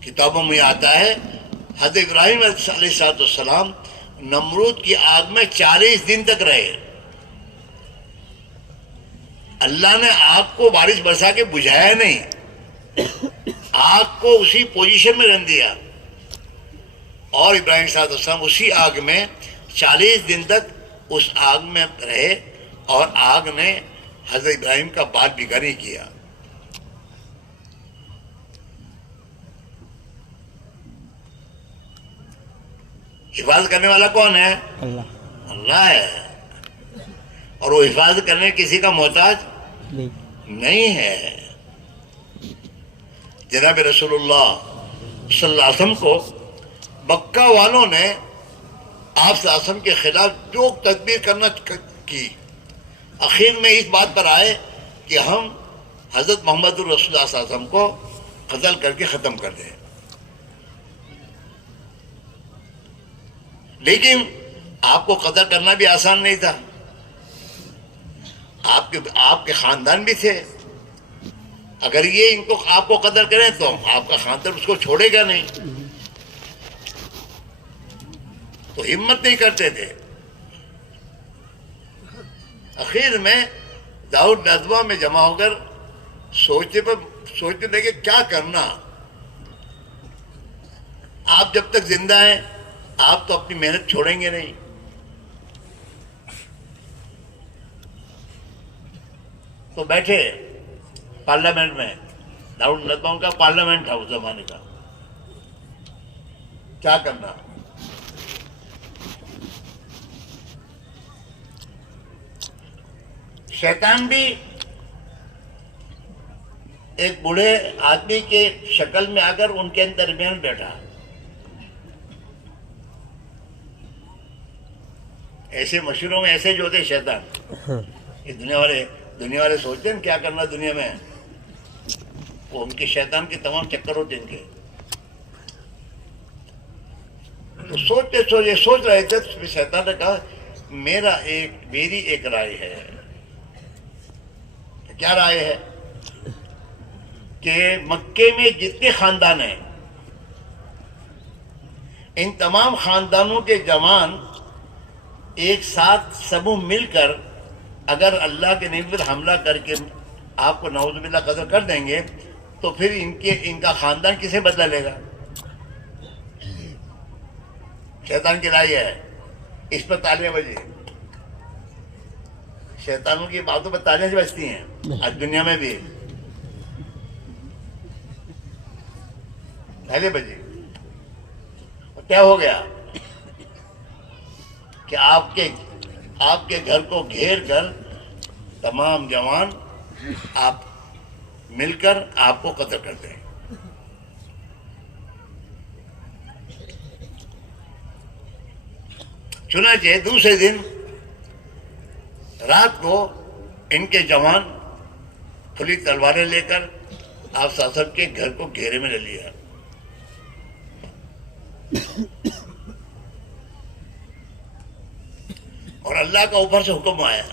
کتابوں میں آتا ہے حضرت ابراہیم علیہ السلام نمرود کی آگ میں 40 دن تک رہے۔ اللہ نے آگ کو بارش برسا کے بجھایا نہیں، آگ کو اسی پوزیشن میں رکھ دیا اور ابراہیم صلی اللہ علیہ وسلم اسی آگ میں 40 دن تک اس آگ میں رہے اور آگ نے حضرت ابراہیم کا بال بگاڑ نہیں کیا. حفاظت کرنے والا کون ہے؟ اللہ ہے. اور وہ حفاظت کرنے کسی کا محتاج نہیں ہے. جناب رسول اللہ صلی اللہ علیہ وسلم کو مکہ والوں نے آپ صلی اللہ علیہ وسلم کے خلاف جو تدبیر کرنا کی، آخر میں اس بات پر آئے کہ ہم حضرت محمد الرسول اللہ صلی اللہ علیہ وسلم کو قتل کر کے ختم کر دیں. لیکن آپ کو قتل کرنا بھی آسان نہیں تھا. آپ کے خاندان بھی تھے. اگر یہ آپ کو قتل کریں تو آپ کا خاندان اس کو چھوڑے گا نہیں، تو ہمت نہیں کرتے تھے. آخر میں داؤد ندوہ میں جمع ہو کر سوچنے لگے کیا کرنا. آپ جب تک زندہ ہیں آپ تو اپنی محنت چھوڑیں گے نہیں. تو بیٹھے پارلیمنٹ میں. داؤد ندوہ کا پارلیمنٹ تھا اس زمانے کا. کیا کرنا؟ شیطان بھی ایک بوڑھے آدمی کے شکل میں آ کر ان کے درمیان بیٹھا. ایسے مشہوروں میں ایسے جو ہوتے شیطان، یہ دنیا والے سوچتے ہیں کیا کرنا دنیا میں، وہ ان کے شیطان کے تمام چکر ہوتے ان کے. تو سوچ رہے تھے تو شیطان نے کہا میری ایک رائے ہے. کیا رائے ہے؟ کہ مکے میں جتنے خاندان ہیں ان تمام خاندانوں کے جوان ایک ساتھ سب مل کر اگر اللہ کے نبی پر حملہ کر کے آپ کو نعوذ باللہ قتل کر دیں گے تو پھر ان کا خاندان کسے بدلہ لے گا؟ شیطان کی رائے ہے. اس پر تالیاں بجی. شیطانوں کی باتوں پر تالیاں بجتی ہیں آج دنیا میں بھی. تالیاں بجی. کیا ہو گیا کہ آپ کے گھر کو گھیر کر تمام جوان آپ مل کر آپ کو قتل کرتے ہیں. چنانچہ دوسرے دن رات کو ان کے جوان کھلی تلواریں لے کر آپ صلی اللہ علیہ وسلم کے گھر کو گھیرے میں لے لیا. اور اللہ کا اوپر سے حکم آیا،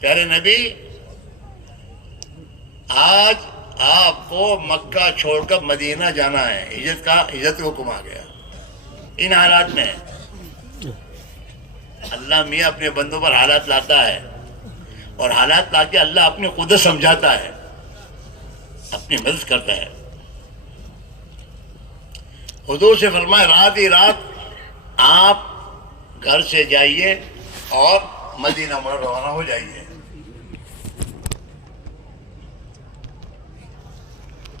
پیارے نبی آج آپ کو مکہ چھوڑ کر مدینہ جانا ہے. ہجرت کا حکم آ گیا. ان حالات میں اللہ میاں اپنے بندوں پر حالات لاتا ہے اور حالات لا کے اللہ اپنی قدرت سمجھاتا ہے، اپنی مدد کرتا ہے. حضور سے فرمائے رات ہی رات آپ گھر سے جائیے اور مدینہ منورہ روانہ ہو جائیے.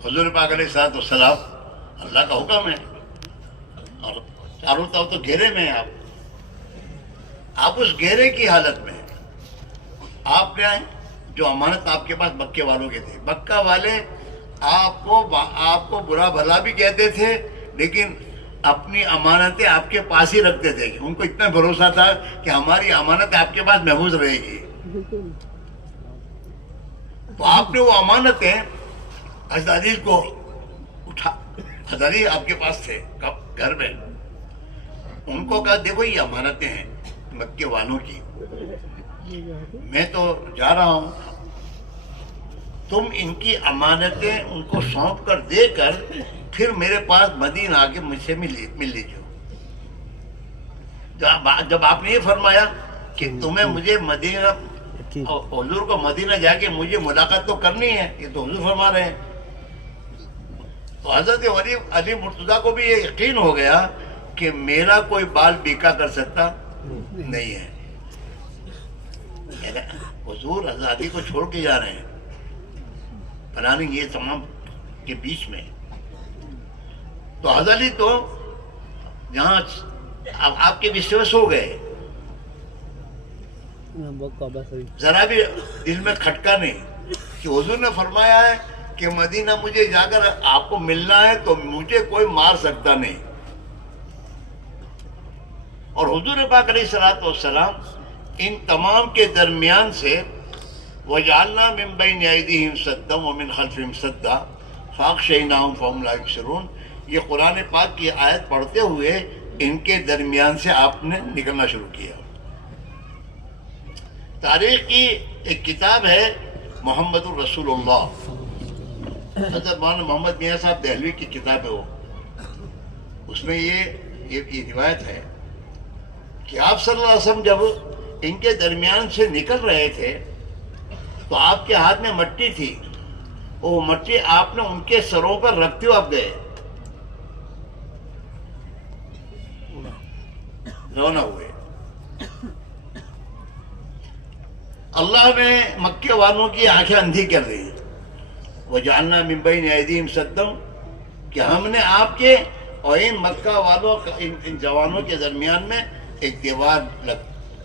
حضور پاک علیہ الصلوۃ والسلام اللہ کا حکم ہے اور چاروں طرف تو گھیرے میں ہیں آپ اس گھیرے کی حالت میں آپ نے جو امانت آپ کے پاس مکے والوں کے تھے، مکہ والے آپ کو برا بھلا بھی کہتے تھے لیکن اپنی امانتیں آپ کے پاس ہی رکھتے تھے. ان کو اتنا بھروسہ تھا کہ ہماری امانت آپ کے پاس محفوظ رہے گی. تو آپ نے وہ امانتیں حضرت علی کو اٹھا، حضرت علی آپ کے پاس تھے گھر میں، ان کو کہا دیکھو یہ امانتیں ہیں مکے والوں کی، میں تو جا رہا ہوں، تم ان کی امانتیں ان کو سونپ کر دے کر پھر میرے پاس مدینہ آ کے مجھ سے مل لیجیے. جب آپ نے یہ فرمایا کہ تمہیں مجھے مدینہ، حضور کو مدینہ جا کے مجھے ملاقات تو کرنی ہے، یہ تو حضور فرما رہے ہیں. تو حضرت علی مرتضیٰ کو بھی یہ یقین ہو گیا کہ میرا کوئی بال بیکا کر سکتا نہیں ہے. حضور حضرت علی کو چھوڑ کے جا رہے ہیں پلاننگ یہ تمام کے بیچ میں. تو حضرت علی تو جہاں آپ کے وشواس ہو گئے, ذرا بھی دل میں کھٹکا نہیں کہ حضور نے فرمایا ہے کہ مدینہ مجھے جا کر آپ کو ملنا ہے تو مجھے کوئی مار سکتا نہیں. اور حضور پاک علیہ الصلوۃ والسلام ان تمام کے درمیان سے وَجَعَلْنَا مِن بَيْنِ أَيْدِيهِمْ سَدًّا وَمِنْ خَلْفِهِمْ سَدًّا فَأَغْشَيْنَاهُمْ فَهُمْ لَا يُبْصِرُونَ. یہ قرآن پاک کی آیت پڑھتے ہوئے ان کے درمیان سے آپ نے نکلنا شروع کیا. تاریخ کی ایک کتاب ہے محمد الرسول اللہ, حضرت مولانا محمد میاں صاحب دہلوی کی کتاب ہے وہ. اس میں یہ روایت ہے کہ آپ صلی اللہ علیہ وسلم جب ان کے درمیان سے نکل رہے تھے تو آپ کے ہاتھ میں مٹی تھی, وہ مٹی آپ نے ان کے سروں پر رکھتے ہوئے آپ گئے, رونا ہوئے. اللہ نے مکے والوں کی آنکھیں اندھی کر دی. وَجَعَلْنَا مِن بَيْنِ أَيْدِيهِمْ سَدًّا کہ ہم نے آپ کے اور ان مکہ والوں ان جوانوں کے درمیان میں ایک دیوار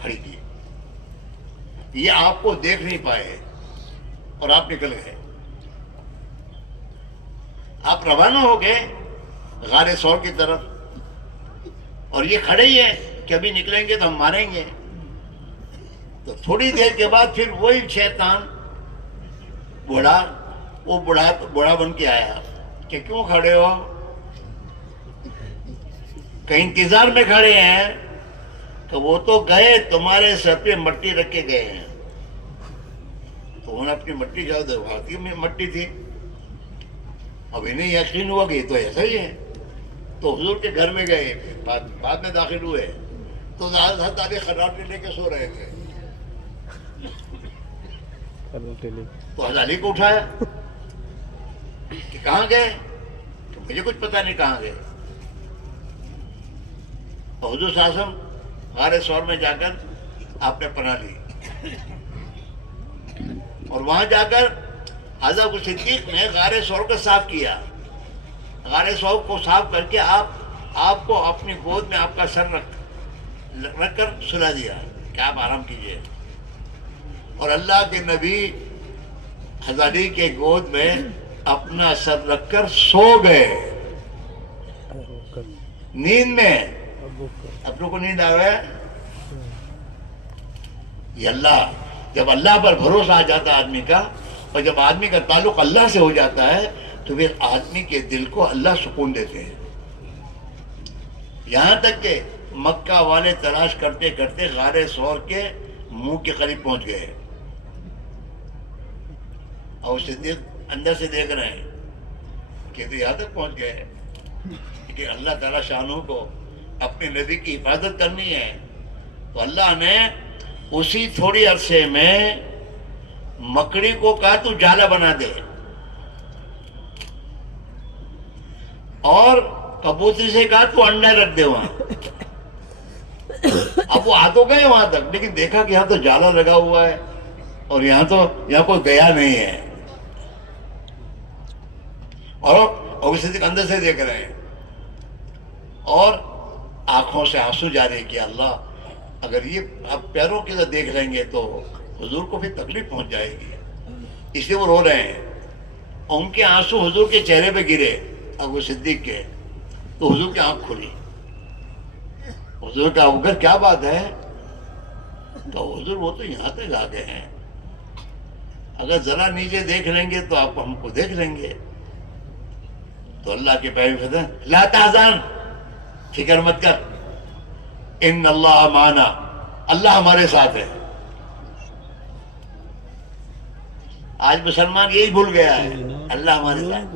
کھڑی کی. یہ آپ کو دیکھ نہیں پائے اور آپ نکل گئے. آپ روانہ ہو گئے غار ثور کی طرف, اور یہ کھڑے ہی ہیں کہ ابھی نکلیں گے تو ہم ماریں گے. تو تھوڑی دیر کے بعد پھر وہی شیطان بوڑھا بن کے آیا کہ کیوں کھڑے ہو, کہیں انتظار میں کھڑے ہیں کہ وہ تو گئے تمہارے سر پہ مٹی رکھ کے گئے ہیں. تو انہوں نے اپنی مٹی جاؤ واقعی میں مٹی تھی. اب انہیں یقین ہوا کہ یہ تو ایسا ہی ہے. تو حضور کے گھر میں گئے, بعد میں داخل ہوئے تو حضرت علی خراٹے لے کے سو رہے تھے. تو حضرت علی کو اٹھایا کہ کہاں گئے, تو مجھے کچھ پتا نہیں کہاں گئے. تو حضور صلی اللہ علیہ وسلم غار ثور میں جا کر آپ نے پناہ لی, اور وہاں جا کر حضرت ابو صدیق نے غار ثور کو صاف کیا. غار ثور کو صاف کر کے آپ کو اپنی گود میں آپ کا سر رکھ کر سلا دیا کہ آپ آرام کیجئے. اور اللہ کے نبی حضرت علی کے گود میں اپنا سر رکھ کر سو گئے نیند میں. اپنوں کو نیند آئے. یہ اللہ, جب اللہ پر بھروسہ آ جاتا ہے آدمی کا, اور جب آدمی کا تعلق اللہ سے ہو جاتا ہے تو پھر آدمی کے دل کو اللہ سکون دیتے ہیں. یہاں تک کہ مکہ والے تلاش کرتے کرتے غار ثور کے منہ کے قریب پہنچ گئے, اور صدیق اندر سے دیکھ رہے ہیں کہ تو یہاں تک پہنچ گئے کہ اللہ تعالیٰ شانوں کو اپنے نبی کی حفاظت کرنی ہے. تو اللہ نے اسی تھوڑی عرصے میں مکڑی کو کہا تو جالا بنا دے, اور کبوتری سے کہا تو انڈا رکھ دے وہاں. اب وہ آ تو گئے وہاں تک, لیکن دیکھا کہ یہاں تو جالا لگا ہوا ہے اور یہاں کوئی گیا نہیں ہے. اور صدیق اندر سے دیکھ رہے ہیں اور آنکھوں سے آنسو جاری کیا, اللہ اگر یہ آپ پیروں کی طرح دیکھ لیں گے تو حضور کو پھر تکلیف پہنچ جائے گی. اس لیے وہ رو رہے ہیں, اور ان کے آنسو حضور کے چہرے پہ گرے ابو صدیق کے. تو حضور کی آنکھ کھلی. حضور کا ابو کیا بات ہے؟ تو حضور وہ تو یہاں تک آ گئے ہیں, اگر ذرا نیچے دیکھ لیں گے تو آپ ہم کو دیکھ لیں گے. تو اللہ کے پیغمبر فرماتے لا تحزن, فکر مت کر, ان اللہ معنا, اللہ ہمارے ساتھ ہے. آج مسلمان یہی بھول گیا ہے, اللہ ہمارے ساتھ,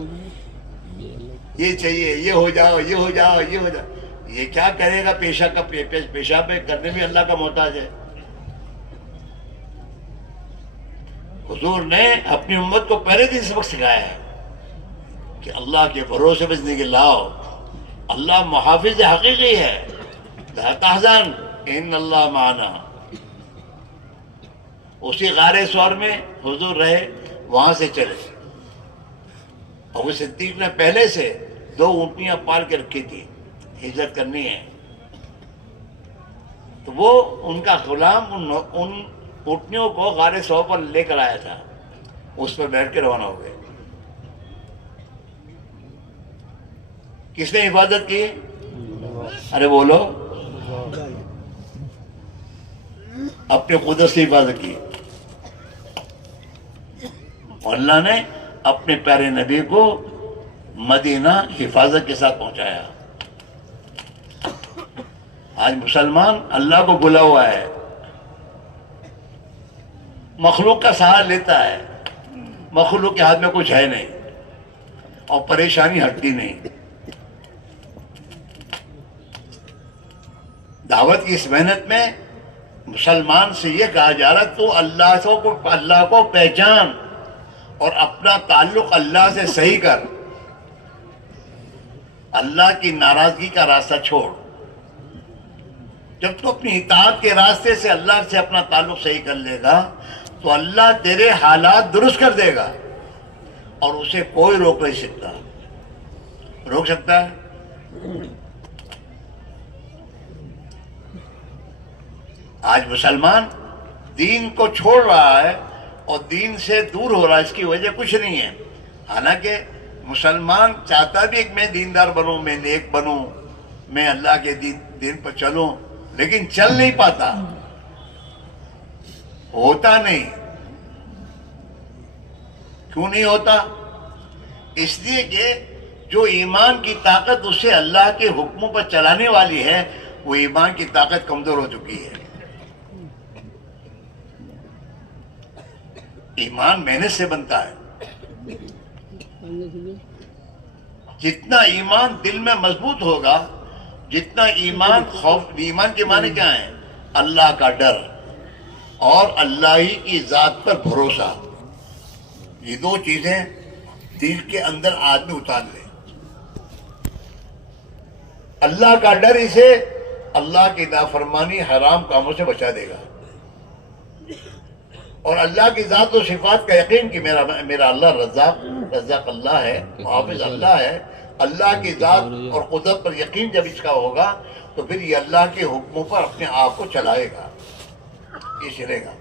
یہ چاہیے, یہ ہو جاؤ, یہ ہو جاؤ, یہ ہو جاؤ. یہ کیا کرے گا؟ پیشاب کرنے میں اللہ کا محتاج ہے. حضور نے اپنی امت کو پہلے دن سبق سکھایا ہے کہ اللہ کے بھروسے پہ زندگی لاؤ. اللہ محافظ حقیقی ہے. لا تحزن ان اللہ معنا. اسی غار ثور میں حضور رہے, وہاں سے چلے. ابو صدیق نے پہلے سے 2 اونٹنیاں پال کے رکھی تھی, ہجرت کرنی ہے. تو وہ ان کا غلام ان اونٹنیوں کو غار ثور پر لے کر آیا تھا, اس پر بیٹھ کے روانہ ہو گئے. کس نے حفاظت کی؟ ارے بولو, اپنے قدرت سے حفاظت کی. اور اللہ نے اپنے پیارے نبی کو مدینہ حفاظت کے ساتھ پہنچایا. آج مسلمان اللہ کو بھولا ہوا ہے, مخلوق کا سہارا لیتا ہے, مخلوق کے ہاتھ میں کچھ ہے نہیں, اور پریشانی ہٹتی نہیں. دعوت کی اس محنت میں مسلمان سے یہ کہا جا رہا تو اللہ کو پہچان اور اپنا تعلق اللہ سے صحیح کر. اللہ کی ناراضگی کا راستہ چھوڑ. جب تو اپنی اطاعت کے راستے سے اللہ سے اپنا تعلق صحیح کر لے گا تو اللہ تیرے حالات درست کر دے گا, اور اسے کوئی روک نہیں سکتا. روک سکتا ہے؟ آج مسلمان دین کو چھوڑ رہا ہے اور دین سے دور ہو رہا ہے. اس کی وجہ کچھ نہیں ہے. حالانکہ مسلمان چاہتا بھی کہ میں دیندار بنوں, میں نیک بنوں, میں اللہ کے دین پر چلوں, لیکن چل نہیں پاتا, ہوتا نہیں. کیوں نہیں ہوتا؟ اس لیے کہ جو ایمان کی طاقت اسے اللہ کے حکموں پر چلانے والی ہے, وہ ایمان کی طاقت کمزور ہو چکی ہے. ایمان محنت سے بنتا ہے. جتنا ایمان دل میں مضبوط ہوگا, جتنا ایمان ایمان کے معنی کیا ہیں؟ اللہ کا ڈر اور اللہ ہی کی ذات پر بھروسہ. یہ 2 چیزیں دل کے اندر آدمی اتار لے. اللہ کا ڈر اسے اللہ کی نافرمانی حرام کاموں سے بچا دے گا, اور اللہ کی ذات و صفات کا یقین کہ میرا اللہ رزاق اللہ ہے, حافظ اللہ ہے. اللہ کی ذات اور قدرت پر یقین جب اس کا ہوگا تو پھر یہ اللہ کے حکموں پر اپنے آپ کو چلائے گا, یہ چلے گا.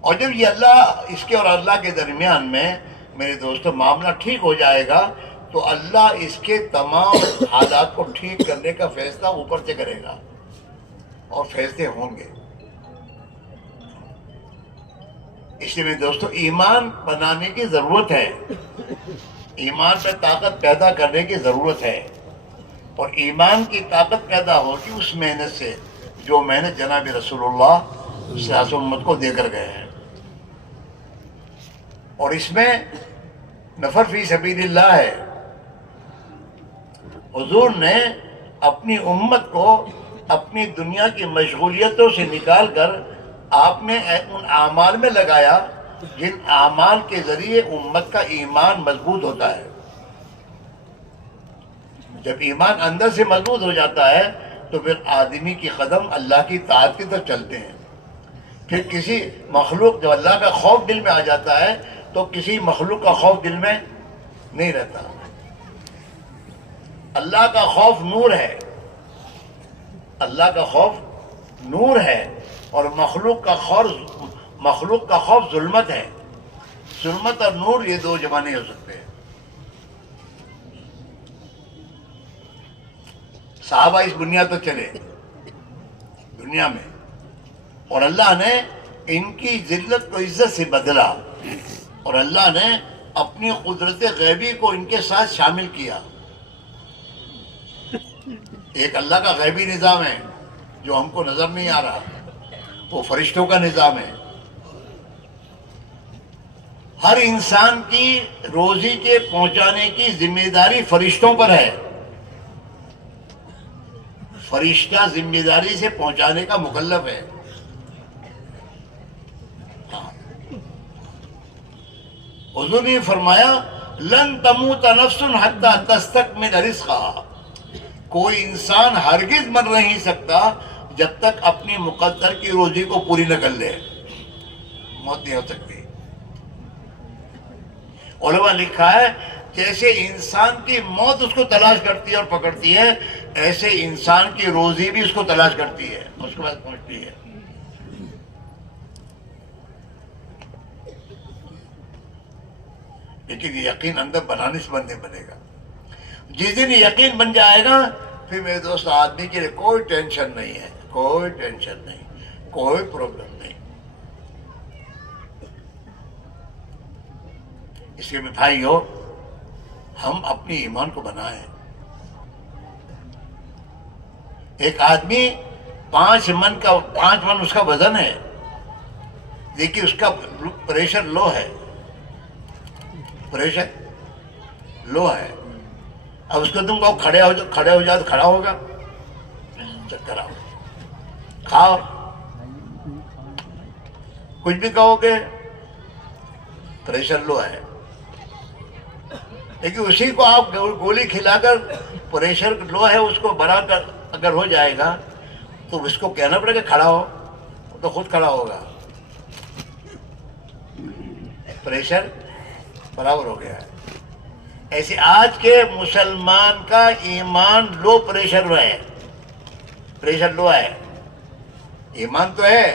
اور جب یہ اللہ اس کے اور اللہ کے درمیان میں میرے دوستو معاملہ ٹھیک ہو جائے گا تو اللہ اس کے تمام حالات کو ٹھیک کرنے کا فیصلہ اوپر سے کرے گا, اور فیصلے ہوں گے. اس لیے میرے دوستو ایمان بنانے کی ضرورت ہے, ایمان پہ طاقت پیدا کرنے کی ضرورت ہے. اور ایمان کی طاقت پیدا ہوگی اس محنت سے جو محنت جناب رسول اللہ صلی اللہ علیہ وسلم امت کو دے کر گئے ہیں. اور اس میں نفر فی سبیل اللہ ہے. حضور نے اپنی امت کو اپنی دنیا کی مشغولیتوں سے نکال کر آپ نے ان اعمال میں لگایا جن اعمال کے ذریعے امت کا ایمان مضبوط ہوتا ہے. جب ایمان اندر سے مضبوط ہو جاتا ہے تو پھر آدمی کی قدم اللہ کی طاعت کی طرف چلتے ہیں. پھر کسی مخلوق, جب اللہ کا خوف دل میں آ جاتا ہے تو کسی مخلوق کا خوف دل میں نہیں رہتا. اللہ کا خوف نور ہے, اللہ کا خوف نور ہے, اور مخلوق کا خوف ظلمت ہے. ظلمت اور نور یہ 2 جمع نہیں ہو سکتے. صحابہ اس بنیاد پر چلے دنیا میں, اور اللہ نے ان کی ذلت کو عزت سے بدلا, اور اللہ نے اپنی قدرت غیبی کو ان کے ساتھ شامل کیا. ایک اللہ کا غیبی نظام ہے جو ہم کو نظر نہیں آ رہا, وہ فرشتوں کا نظام ہے. ہر انسان کی روزی کے پہنچانے کی ذمہ داری فرشتوں پر ہے. فرشتہ ذمہ داری سے پہنچانے کا مکلف ہے. حضور نے فرمایا لن تموت نفس حتی تستکمل رزقها، کوئی انسان ہرگز مر نہیں سکتا جب تک اپنی مقدر کی روزی کو پوری نہ کر لے، موت نہیں ہو سکتی۔ علماء لکھا ہے جیسے انسان کی موت اس کو تلاش کرتی ہے اور پکڑتی ہے، ایسے انسان کی روزی بھی اس کو تلاش کرتی ہے، اس کے بعد پہنچتی ہے۔ لیکن یہ یقین اندر بنانے سے نہیں بنے گا۔ جس دن یہ یقین بن جائے گا پھر میرے دوست آدمی کے لیے کوئی ٹینشن نہیں ہے، کوئی ٹینشن نہیں، کوئی پرابلم نہیں۔ اس کے بھائیو ہم اپنی ایمان کو بنائیں۔ ایک آدمی 5 من اس کا وزن ہے، دیکھیے اس کا پریشر لو ہے، پریشر لو ہے۔ اب اس کو تم کہو کھڑے ہو جاؤ تو کھڑا ہوگا؟ چکر آؤ، کھاؤ، کچھ بھی کہو گے پریشر لو ہے۔ لیکن اسی کو آپ گولی کھلا کر پریشر لو ہے اس کو بڑھا کر اگر ہو جائے گا تو اس کو کہنا پڑے گا کھڑا ہو، تو خود کھڑا ہوگا۔ پریشر برابر ہو گیا ہے۔ ایسے آج کے مسلمان کا ایمان لو پریشر ہے، پریشر لو ہے۔ ایمان تو ہے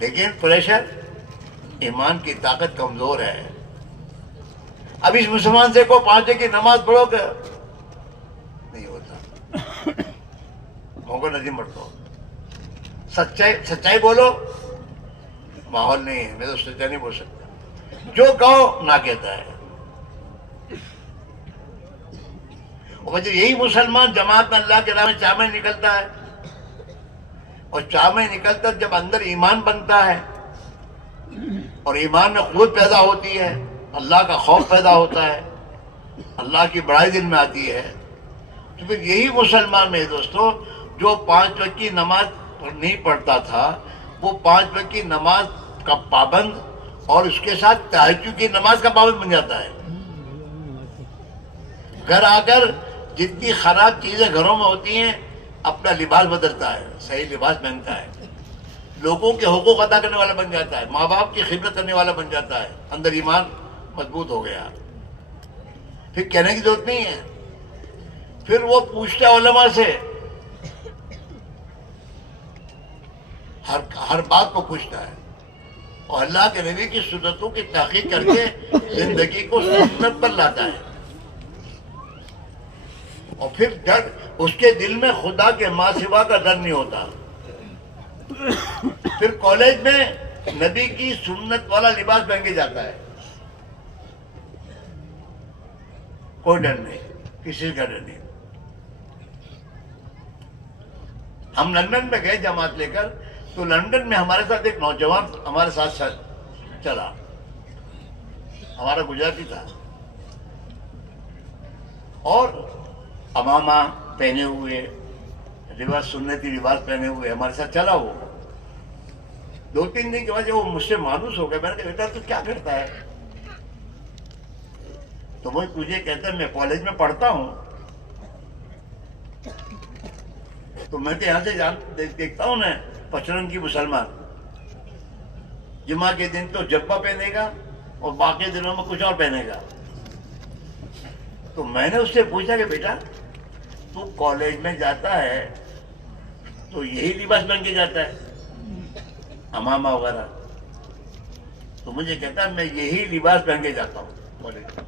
لیکن پریشر، ایمان کی طاقت کمزور ہے۔ اب اس مسلمان سے کو 5 وقت کی نماز پڑھو گے نہیں ہوتا، موقع نہیں مرتا۔ سچائی بولو، ماحول نہیں ہے، میں تو سچائی نہیں بول سکتا، جو کہو نہ کہتا ہے۔ اور جب یہی مسلمان جماعت میں اللہ کے راہ میں چاہ میں نکلتا ہے، اور چاہ میں نکلتا جب اندر ایمان بنتا ہے اور ایمان میں قوت پیدا ہوتی ہے، اللہ کا خوف پیدا ہوتا ہے، اللہ کی بڑائی دل میں آتی ہے، تو پھر یہی مسلمان میرے دوستو جو 5 وقت کی نماز نہیں پڑھتا تھا وہ 5 وقت کی نماز کا پابند اور اس کے ساتھ تہجد کی نماز کا پابند بن جاتا ہے۔ گھر آ کر جتنی خراب چیزیں گھروں میں ہوتی ہیں اپنا لباس بدلتا ہے، صحیح لباس پہنتا ہے، لوگوں کے حقوق ادا کرنے والا بن جاتا ہے، ماں باپ کی خدمت کرنے والا بن جاتا ہے، اندر ایمان مضبوط ہو گیا۔ پھر کہنے کی ضرورت نہیں ہے، پھر وہ پوچھتا ہے علماء سے، ہر بات کو پوچھتا ہے، اور اللہ کے نبی کی سنتوں کی تحقیق کر کے زندگی کو سنت پر لاتا ہے۔ اور پھر ڈر اس کے دل میں خدا کے ماں سوا کا ڈر نہیں ہوتا۔ پھر کالج میں نبی کی سنت والا لباس پہن کے جاتا ہے، کوئی ڈر نہیں، کسی کا ڈر نہیں۔ ہم لندن میں گئے جماعت لے کر، تو لندن میں ہمارے ساتھ ایک نوجوان ہمارے ساتھ چلا، ہمارا گجراتی تھا، اور امامہ پہنے ہوئے، لباس سنتی لباس پہنے ہوئے ہمارے ساتھ چلا۔ وہ 2-3 دن کے بعد وہ مجھ سے مانوس ہو گیا۔ میں نے کہا بیٹا تو کیا کرتا ہے؟ تو وہ مجھے کہتا ہے میں کالج میں پڑھتا ہوں۔ تو میں تو یہاں سے دیکھتا ہوں نا 55 کی مسلمان جمعہ کے دن تو جبہ پہنے گا اور باقی دنوں میں کچھ اور پہنے گا۔ تو میں نے اس سے پوچھا کہ بیٹا تو کالج میں جاتا ہے تو یہی لباس پہن کے جاتا ہے امامہ وغیرہ؟ تو مجھے کہتا ہے میں یہی لباس پہن کے جاتا ہوں کالج،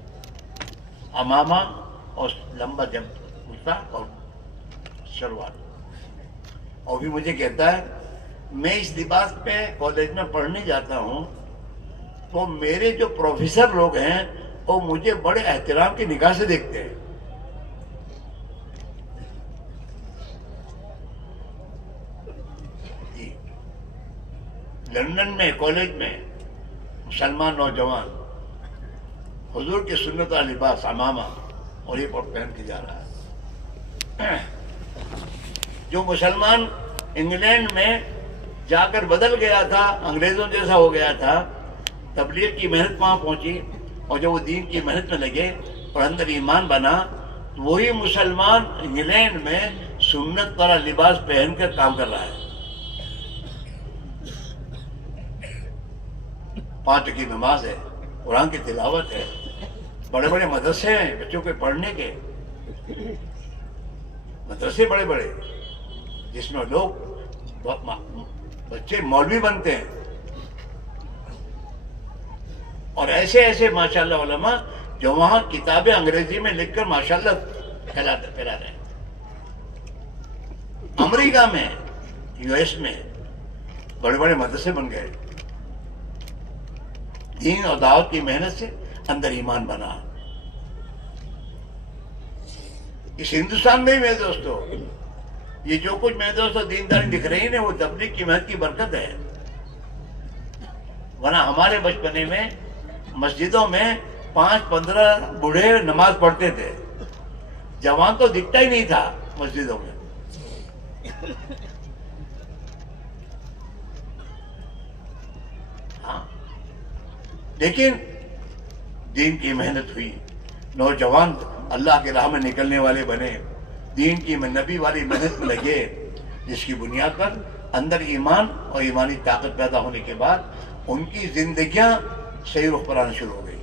امامہ اور لمبا کرتا اور شلوار۔ اور بھی مجھے کہتا ہے میں اس لباس پہ کالج میں پڑھنے جاتا ہوں تو میرے جو پروفیسر لوگ ہیں وہ مجھے بڑے احترام کی نگاہ سے دیکھتے ہیں۔ لندن میں کالج میں مسلمان نوجوان حضور کی سنت والا لباس امامہ اور یہ پہن کے جا رہا ہے۔ جو مسلمان انگلینڈ میں جا کر بدل گیا تھا، انگریزوں جیسا ہو گیا تھا، تبلیغ کی محنت وہاں پہنچی، اور جب وہ دین کی محنت میں لگے اور اندر ایمان بنا تو وہی مسلمان انگلینڈ میں سنت والا لباس پہن کر کام کر رہا ہے. 5 کی نماز ہے, قرآن کی تلاوت ہے, بڑے بڑے مدرسے ہیں بچوں کے پڑھنے کے, مدرسے بڑے بڑے جس میں لوگ بچے مولوی بنتے ہیں, اور ایسے ایسے ماشاءاللہ علماء جو وہاں کتابیں انگریزی میں لکھ کر ماشاءاللہ پھیلا رہے ہیں. امریکہ میں, یو ایس میں بڑے بڑے مدرسے بن گئے. دین اور دعوت کی محنت سے اندر ایمان بنا. اس ہندوستان میں ہی میرے دوستو یہ جو کچھ میرے دوستو دینداری دکھ رہی ہے وہ تبلیغ کی محنت کی برکت ہے. ورنہ ہمارے بچپنے میں مسجدوں میں 5-15 بوڑھے نماز پڑھتے تھے, جوان تو دکھتا ہی نہیں تھا مسجدوں میں. ہاں, لیکن دین کی محنت ہوئی, نوجوان اللہ کی راہ میں نکلنے والے بنے, دین کی نبی والی محنت میں لگے, جس کی بنیاد پر اندر ایمان اور ایمانی طاقت پیدا ہونے کے بعد ان کی زندگیاں صحیح رخ پر آنا شروع ہو گئی.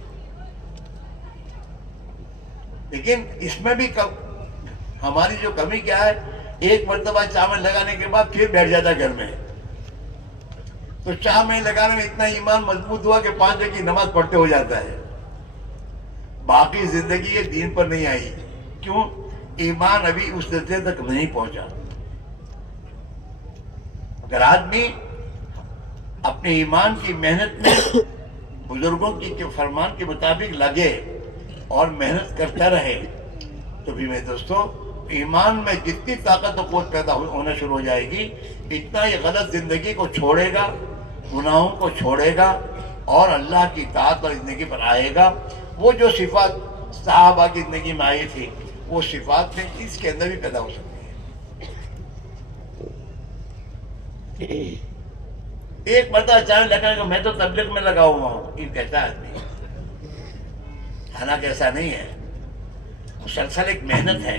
لیکن اس میں بھی ہماری جو کمی کیا ہے, ایک مرتبہ چاول لگانے کے بعد پھر بیٹھ جاتا گھر میں. تو 4 مہینے لگانے میں اتنا ایمان مضبوط ہوا کہ 5 وقت کی نماز پڑھتے ہو جاتا ہے. باقی زندگی یہ دین پر نہیں آئی. کیوں؟ ایمان ابھی اس درجے تک نہیں پہنچا. اگر آدمی اپنے ایمان کی محنت میں بزرگوں کی فرمان کے مطابق لگے اور محنت کرتا رہے تو بھی میرے دوستو ایمان میں جتنی طاقت و قوت پیدا ہونا شروع ہو جائے گی, اتنا یہ غلط زندگی کو چھوڑے گا, گناہوں کو چھوڑے گا اور اللہ کی اطاعت اور زندگی پر آئے گا. وہ جو صفات صحابہ کی زندگی میں آئی تھی وہ صفات میں اس کے اندر بھی پیدا ہو سکتی ہے. ایک مرتبہ اچانک لگا کہ میں تو تبلیغ میں لگا ہوا ہوں, یہ کہتا ہے آدمی. حالانکہ ایسا نہیں ہے, مسلسل ایک محنت ہے.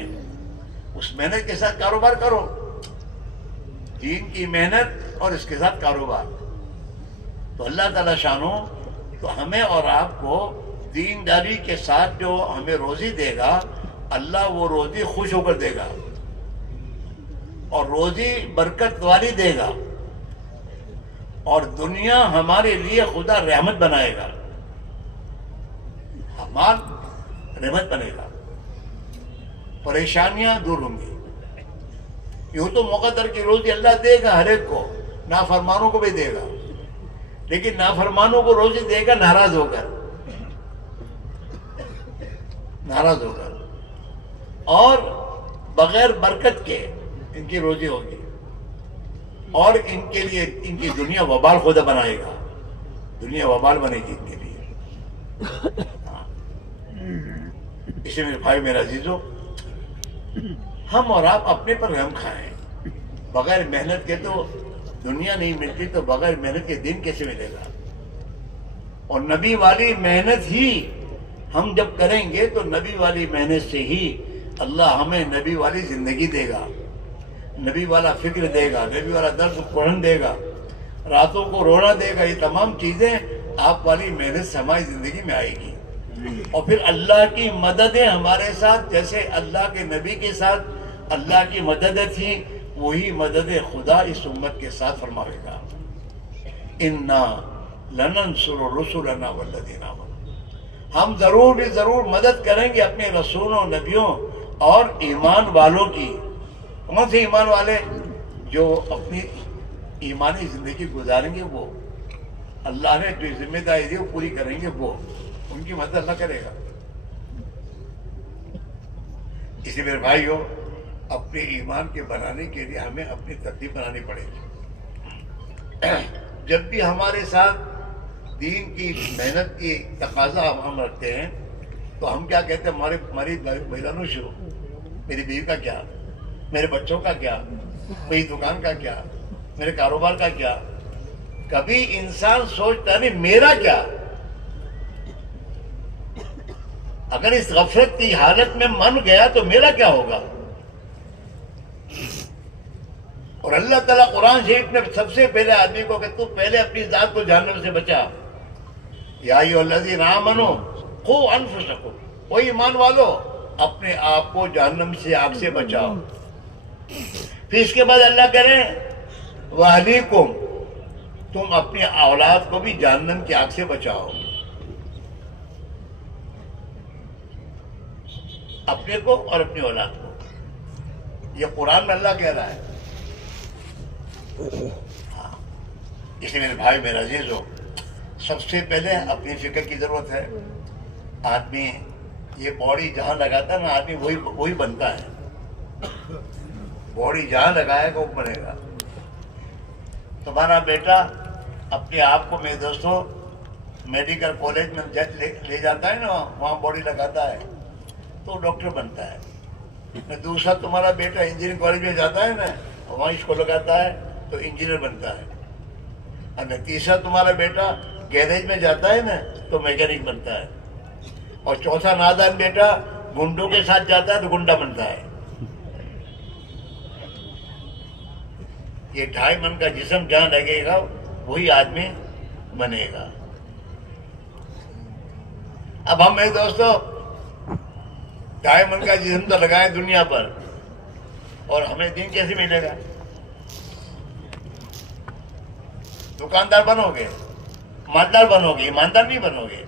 اس محنت کے ساتھ کاروبار کرو, دین کی محنت اور اس کے ساتھ کاروبار, تو اللہ تعالیٰ شانو تو ہمیں اور آپ کو دینداری کے ساتھ جو ہمیں روزی دے گا, اللہ وہ روزی خوش ہو کر دے گا اور روزی برکت والی دے گا, اور دنیا ہمارے لیے خدا رحمت بنائے گا, ہمارا رحمت بنے گا, پریشانیاں دور ہوں گی. یوں تو مقدر کی روزی اللہ دے گا ہر ایک کو, نافرمانوں کو بھی دے گا, لیکن نافرمانوں کو روزی دے گا ناراض ہو کر, اور بغیر برکت کے ان کی روزی ہوگی, اور ان کے لیے ان کی دنیا وبال خدا بنائے گا, دنیا وبال بنے گی ان کے لیے. اسے میرے بھائی میرا عزیزو, ہم اور آپ اپنے پر رحم کھائیں. بغیر محنت کے تو دنیا نہیں ملتی, تو بغیر محنت کے دین کیسے ملے گا؟ اور نبی والی محنت ہی ہم جب کریں گے تو نبی والی محنت سے ہی اللہ ہمیں نبی والی زندگی دے گا, نبی والا فکر دے گا, نبی والا درد پڑھن دے گا, راتوں کو رونا دے گا. یہ تمام چیزیں آپ والی محنت سے ہماری زندگی میں آئے گی. اور پھر اللہ کی مددیں ہمارے ساتھ, جیسے اللہ کے نبی کے ساتھ اللہ کی مددیں تھیں, وہی مدد خدا اس امت کے ساتھ فرمائے گا. اِنَّا لَنَنْصُرُ رُسُلَنَا وَالَّذِينَ آمَنُوا, ہم ضرور بھی ضرور مدد کریں گے اپنے رسولوں, نبیوں اور ایمان والوں کی. کون سے ایمان والے؟ جو اپنی ایمانی زندگی گزاریں گے, وہ اللہ نے جو ذمہ داری دی وہ پوری کریں گے, وہ ان کی مدد اللہ کرے گا. اسی میرے بھائیو, اپنے ایمان کے بنانے کے لیے ہمیں اپنی ترتیب بنانی پڑے گی. جب بھی ہمارے ساتھ دین کی محنت کی تقاضا ہم رکھتے ہیں تو ہم کیا کہتے ہیں, ہماری بہنوں شروع, میری بیوی کا کیا, میرے بچوں کا کیا, میری دکان کا کیا, میرے کاروبار کا کیا. کبھی انسان سوچتا نہیں میرا کیا. اگر اس غفلت کی حالت میں من گیا تو میرا کیا ہوگا؟ اور اللہ تعالیٰ قرآن شریف نے سب سے پہلے آدمی کو کہ تو پہلے اپنی ذات کو جہنم سے بچا. یا ایھا الذین آمنوا قوا انفسکم، او ایمان والو اپنے آپ کو جہنم سے، آگ سے بچاؤ. پھر اس کے بعد اللہ کہہ رہے ہیں وَأَہْلِیکُمْ، تم اپنی اولاد کو بھی جہنم کی آگ سے بچاؤ. اپنے کو اور اپنی اولاد کو. یہ قرآن میں اللہ کہہ رہا ہے. اس لیے میرے بھائی میرا عزیز ہو، سب سے پہلے اپنی فکر کی ضرورت ہے. آدمی یہ باڈی جہاں لگاتا ہے نا، آدمی وہی بنتا ہے. باڈی جہاں لگائے گا وہ بنے گا. تمہارا بیٹا اپنے آپ کو، میرے دوستوں، میڈیکل کالج میں لے جاتا ہے نا، وہاں باڈی لگاتا ہے تو ڈاکٹر بنتا ہے. دوسرا تمہارا بیٹا انجینئرنگ کالج میں جاتا ہے نا، وہاں اس کو لگاتا ہے تو انجینئر بنتا ہے. اور تیسرا تمہارا بیٹا گیریج میں جاتا ہے نا تو میکینک بنتا ہے. اور چوتھا نادان بیٹا گنڈوں کے ساتھ جاتا ہے تو گنڈا بنتا ہے. یہ 2.5 من کا جسم جہاں لگے گا وہی آدمی بنے گا. اب ہم میرے دوستوں 2.5 من کا جسم تو لگائیں دنیا پر، اور ہمیں دین کیسے ملے گا؟ دکاندار بنو گے، مالدار بنو گے، ایماندار نہیں بنو گے.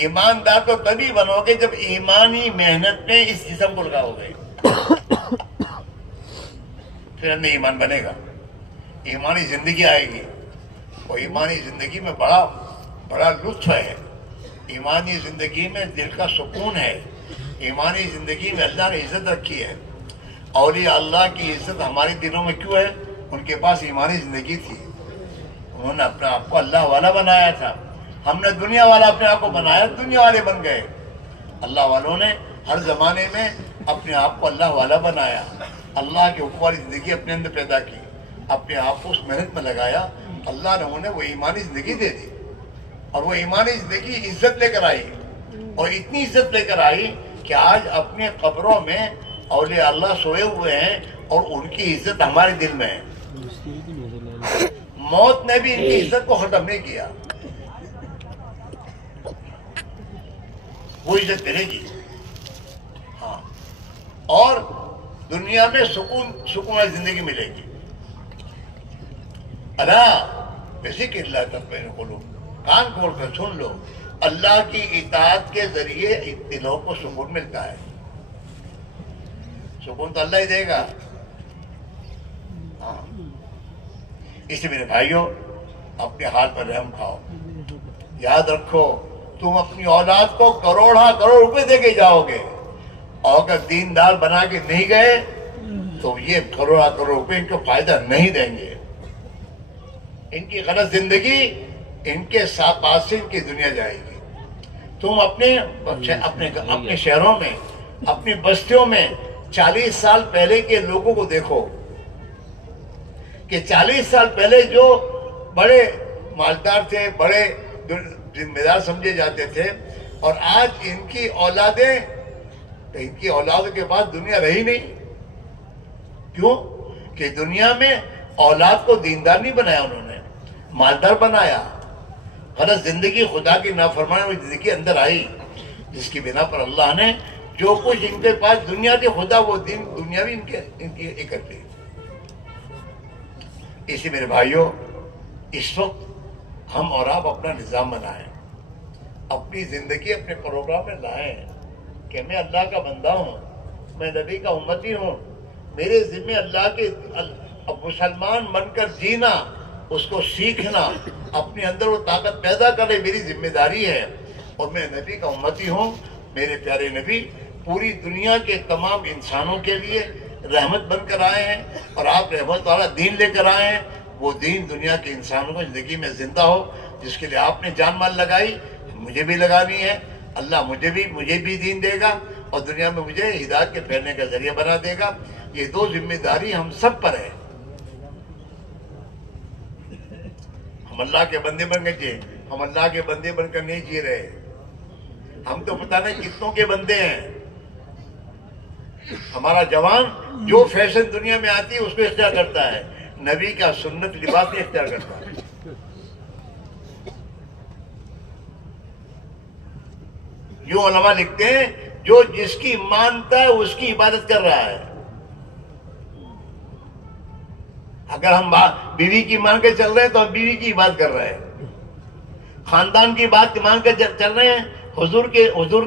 ایماندار تو تبھی بنو گے جب ایمانی محنت میں اس جسم کو لگاؤ گے، پھر ہمیں ایمان بنے گا، ایمانی زندگی آئے گی. اور ایمانی زندگی میں بڑا لطف ہے. ایمانی زندگی میں دل کا سکون ہے. ایمانی زندگی میں اللہ نے عزت رکھی ہے. اولیاء اللہ کی عزت ہمارے دلوں میں کیوں ہے؟ ان کے پاس ایمانی زندگی تھی. انہوں نے اپنے آپ کو اللہ والا بنایا تھا. ہم نے دنیا والا اپنے آپ کو بنایا، دنیا والے بن گئے. اللہ والوں نے ہر زمانے میں اپنے آپ کو اللہ والا بنایا. اللہ کے حکم والی زندگی اپنے اندر پیدا کی، اپنے آپ کو اس محنت میں لگایا. اللہ نے انہیں وہ ایمانی زندگی دے دی، اور وہ ایمانی زندگی عزت لے کر آئی. اور اتنی عزت لے کر آئی کہ آج اپنے قبروں میں اولیاء اللہ سوئے ہوئے ہیں اور ان کی عزت ہمارے دل میں ہے. موت نے بھی ان کی عزت کو ختم نہیں کیا. وہ عزت ملے گی. ہاں، اور دنیا میں سکون زندگی ملے گی. اللہ بذکر اللہ تطمئن القلوب. کان کھول کر سن لو، اللہ کی اطاعت کے ذریعے دلوں کو سکون ملتا ہے. سکون تو اللہ ہی دے گا. ہاں، اس لیے میرے بھائیوں اپنے حال پر رحم کھاؤ. یاد رکھو تم اپنی اولاد کو کروڑ روپے دے کے جاؤ گے، اور اگر دیندار بنا کے نہیں گئے تو یہ کروڑ روپے ان کو فائدہ نہیں دیں گے. ان کی غلط زندگی ان کے ساتھ پاس سے ان کی دنیا جائے گی. تم اپنے شہروں میں، اپنی بستیوں میں 40 سال پہلے کے لوگوں کو دیکھو کہ 40 سال پہلے جو بڑے مالدار تھے، بڑے ذمہ دار سمجھے جاتے تھے، اور آج ان کی اولادوں کے بعد دنیا رہی نہیں. کیوں؟ کہ دنیا میں اولاد کو دیندار نہیں بنایا، انہوں نے مالدار بنایا. غلط زندگی، خدا کی نافرمانی والی زندگی اندر آئی، جس کی بنا پر اللہ نے جو کچھ ان کے پاس دنیا کے خدا وہ دین دنیا بھی ان کی اکٹھے. اسی میرے بھائیوں اس وقت ہم اور آپ اپنا نظام بنائیں، اپنی زندگی اپنے پروگرام میں لائیں کہ میں اللہ کا بندہ ہوں، میں نبی کا امتی ہوں. میرے ذمہ اللہ کے مسلمان بن کر جینا، اس کو سیکھنا، اپنے اندر وہ طاقت پیدا کرے میری ذمہ داری ہے. اور میں نبی کا امتی ہوں. میرے پیارے نبی پوری دنیا کے تمام انسانوں کے لیے رحمت بن کر آئے ہیں، اور آپ رحمت والا دین لے کر آئے ہیں. وہ دین دنیا کے انسانوں کو زندگی میں زندہ ہو، جس کے لیے آپ نے جان مال لگائی، مجھے بھی لگانی ہے. اللہ مجھے بھی دین دے گا، اور دنیا میں مجھے ہدایت کے پھیلنے کا ذریعہ بنا دے گا. یہ 2 ذمہ داری ہم سب پر ہے. ہم اللہ کے بندے بن گئے، ہم اللہ کے بندے بن کر نہیں جی رہے، ہم تو پتہ نہیں کتنوں کے بندے ہیں. ہمارا جوان جو فیشن دنیا میں آتی ہے اس کو اختیار کرتا ہے, نبی کا سنت لباس نہیں اختیار کرتا ہے. جو علماء لکھتے ہیں جو جس کی مانتا ہے اس کی عبادت کر رہا ہے. اگر ہم بیوی کی مان کے چل رہے ہیں تو ہم بیوی کی عبادت کر رہے ہیں. خاندان کی بات مان کے چل رہے ہیں, حضور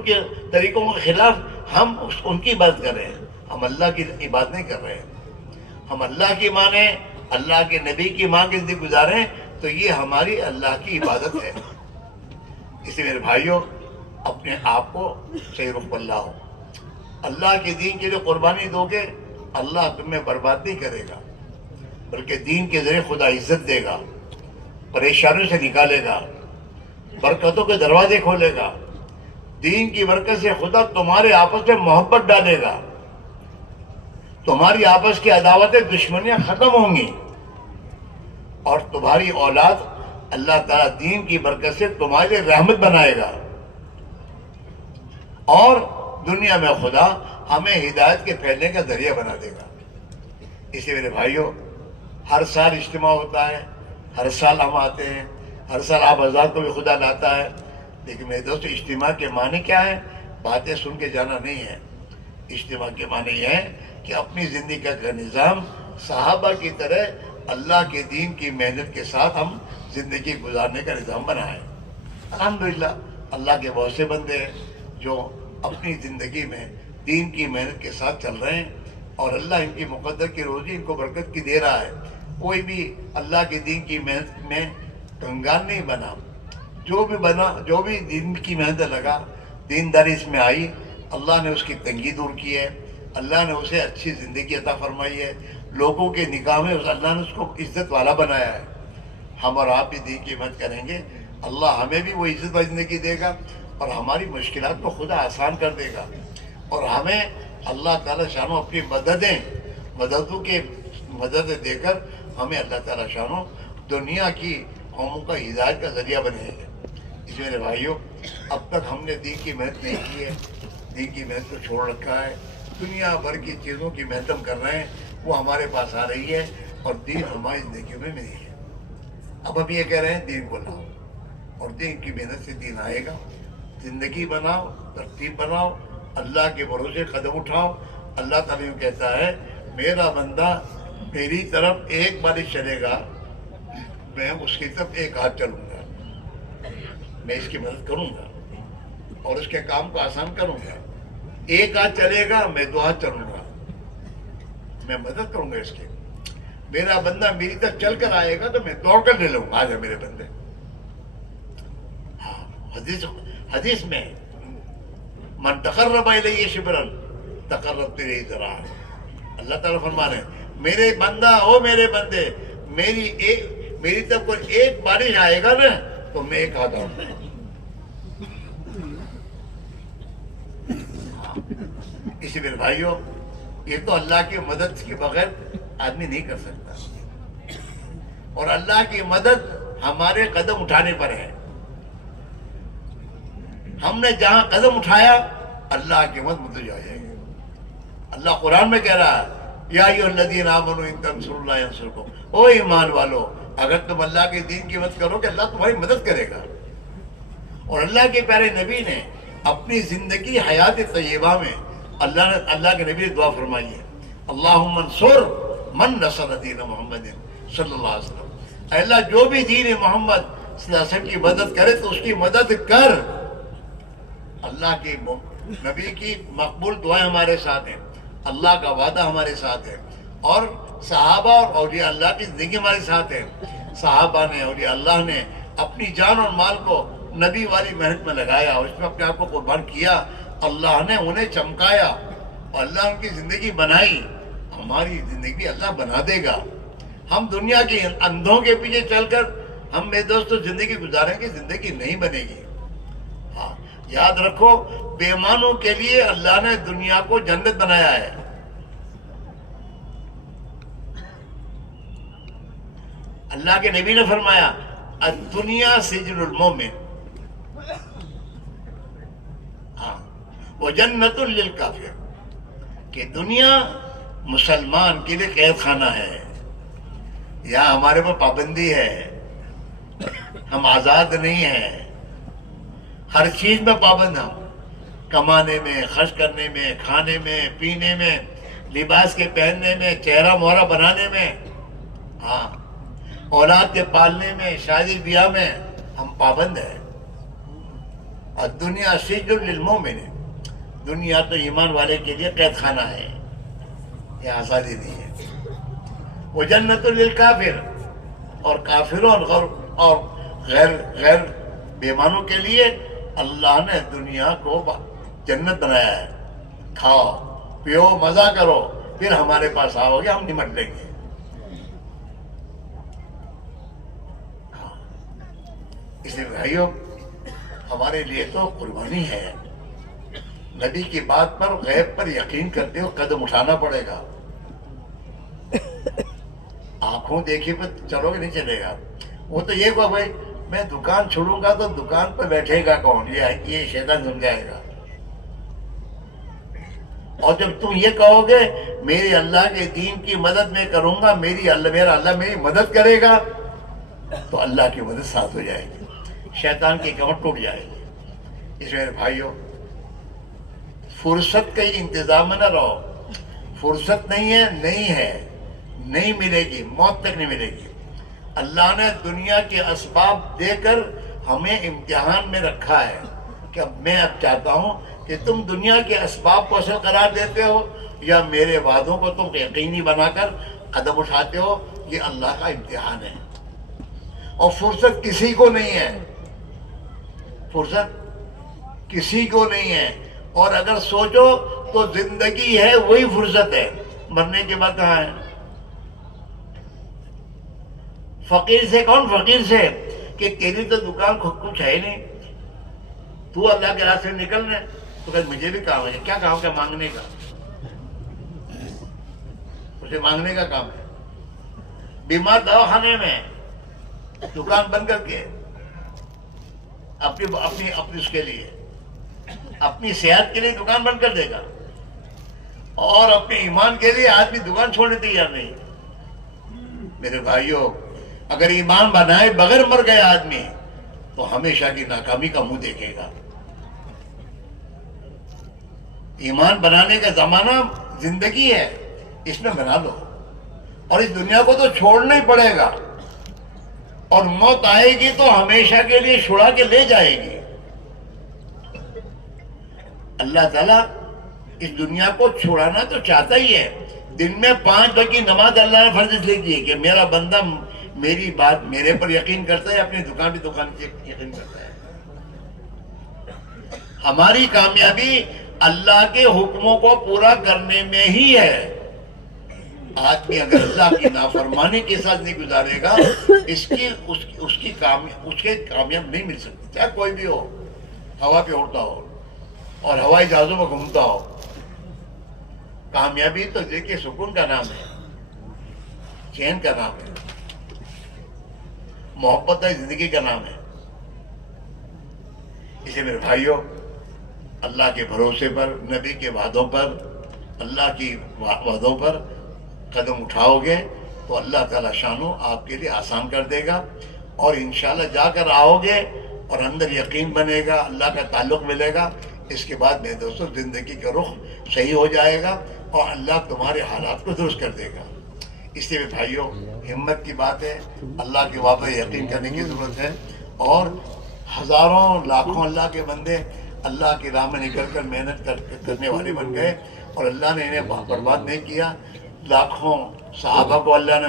کے طریقوں کے خلاف ہم ان کی عبادت کر رہے ہیں. ہم اللہ کی عبادت نہیں کر رہے ہیں. ہم اللہ کی مانیں, اللہ کے نبی کی مان کے زندگی گزاریں تو یہ ہماری اللہ کی عبادت ہے. اس لیے میرے بھائیوں, اپنے آپ کو صحیح رخ پر لاؤ. اللہ کے دین کے لیے قربانی دو گے, اللہ تمہیں برباد نہیں کرے گا, بلکہ دین کے ذریعے خدا عزت دے گا, پریشانیوں سے نکالے گا, برکتوں کے دروازے کھولے گا. دین کی برکت سے خدا تمہارے آپس میں محبت ڈالے گا, تمہاری آپس کی عداوتیں دشمنیاں ختم ہوں گی, اور تمہاری اولاد اللہ تعالیٰ دین کی برکت سے تمہارے لیے رحمت بنائے گا, اور دنیا میں خدا ہمیں ہدایت کے پھیلنے کا ذریعہ بنا دے گا. اس لیے میرے بھائیوں, ہر سال اجتماع ہوتا ہے, ہر سال ہم آتے ہیں, ہر سال آپ حضرات کو بھی خدا لاتا ہے, لیکن میرے دوست اجتماع کے معنی کیا ہے؟ باتیں سن کے جانا نہیں ہے. اجتماع کے معنی یہ ہے کہ اپنی زندگی کا نظام صحابہ کی طرح اللہ کے دین کی محنت کے ساتھ ہم زندگی گزارنے کا نظام بنائیں. الحمدللہ اللہ کے بہت سے بندے ہیں جو اپنی زندگی میں دین کی محنت کے ساتھ چل رہے ہیں, اور اللہ ان کی مقدر کی روزی ان کو برکت کی دے رہا ہے. کوئی بھی اللہ کے دین کی محنت میں کنگال نہیں بنا. جو بھی بنا, جو بھی دین کی محنت لگا, دینداری اس میں آئی, اللہ نے اس کی تنگی دور کی ہے, اللہ نے اسے اچھی زندگی عطا فرمائی ہے, لوگوں کے نگاہ میں اللہ نے اس کو عزت والا بنایا ہے. ہم اور آپ بھی دین کی محنت کریں گے, اللہ ہمیں بھی وہ عزت والی زندگی دے گا, اور ہماری مشکلات کو خدا آسان کر دے گا, اور ہمیں اللہ تعالیٰ شانو اپنی مددوں کے مدد دے کر ہمیں اللہ تعالیٰ شانو دنیا کی قوموں کا ہدایت کا ذریعہ بنے گا. اس میرے بھائیوں, اب تک ہم نے دین کی محنت نہیں کی ہے, دین کی محنت کو چھوڑ رکھا ہے, دنیا بھر کی چیزوں کی محنت ہم کر رہے ہیں, وہ ہمارے پاس آ رہی ہے, اور دین ہماری زندگیوں میں نہیں ہے. اب ہم یہ کہہ رہے ہیں دین کو لاؤ, اور دین کی محنت سے دین آئے گا. زندگی بناؤ, ترتیب بناؤ, اللہ کے بھروسے قدم اٹھاؤ. اللہ تعالیٰ یوں کہتا ہے, میرا بندہ میری طرف ایک بارش چلے گا, میں اس کی طرف ایک ہاتھ چلوں گا, میں اس کی مدد کروں گا اور اس کے کام کو آسان کروں گا. ایک ہاتھ چلے گا, میں دو ہاتھ چلوں گا, میں مدد کروں گا اس کی. میرا بندہ میری طرف چل کر آئے گا تو میں دوڑ کر لے لوں گا. آج ہے میرے بندے. ہاں, حدیث میں من تقرب الیہ شبرا تقربت الیہ ذراعا, اللہ تعالیٰ فرما رہے ہیں میرے بندہ, او میرے بندے, میری طرف کوئی ایک بارش آئے گا نا تو میں ایک ہاتھ آؤں گا. اسی میرے بھائیوں, یہ تو اللہ کی مدد کے بغیر آدمی نہیں کر سکتا, اور اللہ کی مدد ہمارے قدم اٹھانے پر ہے. ہم نے جہاں قدم اٹھایا اللہ کی مدد مدد آ جائے گی. اللہ قرآن میں کہہ رہا ہے, یا ایھا الذین آمنوا ان تنصروا اللہ ینصرکم, او ایمان والو, اگر تم اللہ کے دین کی مدد کرو گے اللہ تمہاری مدد کرے گا. اور اللہ کے پیارے نبی نے اپنی زندگی حیات طیبہ میں اللہ کے نبی نے دعا فرمائی ہے, اللہم انصر من نصر دین محمد صلی اللہ علیہ وسلم. اے اللہ, جو بھی دین محمد صلی اللہ علیہ وسلم کی مدد کرے تو اس کی مدد کر. اللہ کے نبی کی مقبول دعائیں ہمارے ساتھ ہیں, اللہ کا وعدہ ہمارے ساتھ ہے, اور صحابہ اور اولیاء اللہ کی زندگی ہمارے ساتھ ہے. صحابہ نے, اولیاء اللہ نے اپنی جان اور مال کو نبی والی محنت میں لگایا, اور اس میں اپنے آپ کو قربان کیا. اللہ نے انہیں چمکایا اور اللہ ان کی زندگی بنائی. ہماری زندگی اللہ بنا دے گا. ہم دنیا کے اندھوں کے پیچھے چل کر ہم میرے دوستوں زندگی گزاریں گے, زندگی نہیں بنے گی. ہاں, یاد رکھو, بے ایمانوں کے لیے اللہ نے دنیا کو جنت بنایا ہے. اللہ کے نبی نے فرمایا, الدنیا سجن المومن, وجنت للکافر، کہ دنیا مسلمان کے لیے قید خانہ ہے، یہاں ہمارے پر پابندی ہے، ہم آزاد نہیں ہیں، ہر چیز میں پابند ہم، کمانے میں، خرچ کرنے میں، کھانے میں، پینے میں، لباس کے پہننے میں، چہرہ مہرہ بنانے میں، ہاں اولاد کے پالنے میں، شادی بیاہ میں ہم پابند ہیں۔ اور دنیا سجن للمومن، دنیا تو ایمان والے کے لیے قید خانہ ہے، یہ آزادی نہیں ہے۔ وہ جنت للکافر، اور کافروں اور غیر بیمانوں کے لیے اللہ نے دنیا کو جنت بنایا ہے، کھاؤ پیو مزہ کرو، پھر ہمارے پاس آؤ گے ہم نمٹ لیں گے۔ اس لیے بھائیو ہمارے لیے تو قربانی ہے، نبی کی بات پر غیب پر یقین کرتے ہو قدم اٹھانا پڑے گا۔ آنکھوں دیکھی پہ چلو گے نہیں چلے گا، وہ تو یہ کہو بھائی میں دکان چھوڑوں گا تو دکان پہ بیٹھے گا کون، یہ شیطان سمجھائے گا۔ اور جب تم یہ کہو گے میری اللہ کے دین کی مدد میں کروں گا، میرا اللہ میری مدد کرے گا، تو اللہ کی مدد ساتھ ہو جائے گی، شیطان کی کمر ٹوٹ جائے گی۔ اس میرے بھائیوں فرصت کا انتظام میں نہ رہو، فرصت نہیں ہے، نہیں ملے گی، موت تک نہیں ملے گی۔ اللہ نے دنیا کے اسباب دے کر ہمیں امتحان میں رکھا ہے کہ میں اب چاہتا ہوں کہ تم دنیا کے اسباب کو اصل قرار دیتے ہو یا میرے وعدوں کو تم یقینی بنا کر قدم اٹھاتے ہو، یہ اللہ کا امتحان ہے۔ اور فرصت کسی کو نہیں ہے، فرصت کسی کو نہیں ہے، اور اگر سوچو تو زندگی ہے وہی فرصت ہے، مرنے کے بعد کہاں ہے؟ فقیر سے کون فقیر سے کہ تیری تو دکان کچھ ہے نہیں، تو اللہ کے راستے میں نکل رہے، تو کہ مجھے بھی کام ہے، کیا کام ہے؟ مانگنے کا، اسے مانگنے کا کام ہے۔ بیمار دواخانے میں دکان بند کر کے اپنی اس کے لیے اپنی صحت کے لیے دکان بند کر دے گا، اور اپنے ایمان کے لیے آدمی دکان چھوڑنے تیار نہیں۔ میرے بھائیوں اگر ایمان بنائے بغیر مر گیا آدمی تو ہمیشہ کی ناکامی کا منہ دیکھے گا۔ ایمان بنانے کا زمانہ زندگی ہے، اس میں بنا لو، اور اس دنیا کو تو چھوڑنا ہی پڑے گا، اور موت آئے گی تو ہمیشہ کے لیے چھڑا کے لے جائے گی۔ اللہ تعالیٰ اس دنیا کو چھڑانا تو چاہتا ہی ہے۔ دن میں 5 وقت کی نماز اللہ نے فرض اس لیے کی ہے کہ میرا بندہ میری بات میرے پر یقین کرتا ہے، اپنی دکان کی یقین کرتا ہے۔ ہماری کامیابی اللہ کے حکموں کو پورا کرنے میں ہی ہے۔ آدمی اگر اللہ کی نافرمانی کے ساتھ نہیں گزارے گا اس کے کامیاب نہیں مل سکتی، چاہے کوئی بھی ہو، ہوا پہ اڑتا ہو اور ہوائی جہازوں میں گھومتا ہو۔ کامیابی تو دیکھیے سکون کا نام ہے، چین کا نام ہے، محبت ہے، زندگی کا نام ہے۔ اسے میرے بھائیوں اللہ کے بھروسے پر، نبی کے وعدوں پر، اللہ کی وعدوں پر قدم اٹھاؤ گے تو اللہ تعالیٰ شانو آپ کے لیے آسان کر دے گا، اور انشاءاللہ جا کر آؤ گے اور اندر یقین بنے گا، اللہ کا تعلق ملے گا، اس کے بعد میرے دوستوں زندگی کا رخ صحیح ہو جائے گا اور اللہ تمہارے حالات کو درست کر دے گا۔ اس لیے بھائیوں ہمت کی بات ہے، اللہ کے وعدے یقین کرنے کی ضرورت ہے، اور ہزاروں لاکھوں اللہ کے بندے اللہ کی راہ میں نکل کر محنت کرنے والے بن گئے، اور اللہ نے انہیں برباد نہیں کیا۔ لاکھوں صحابہ کو اللہ نے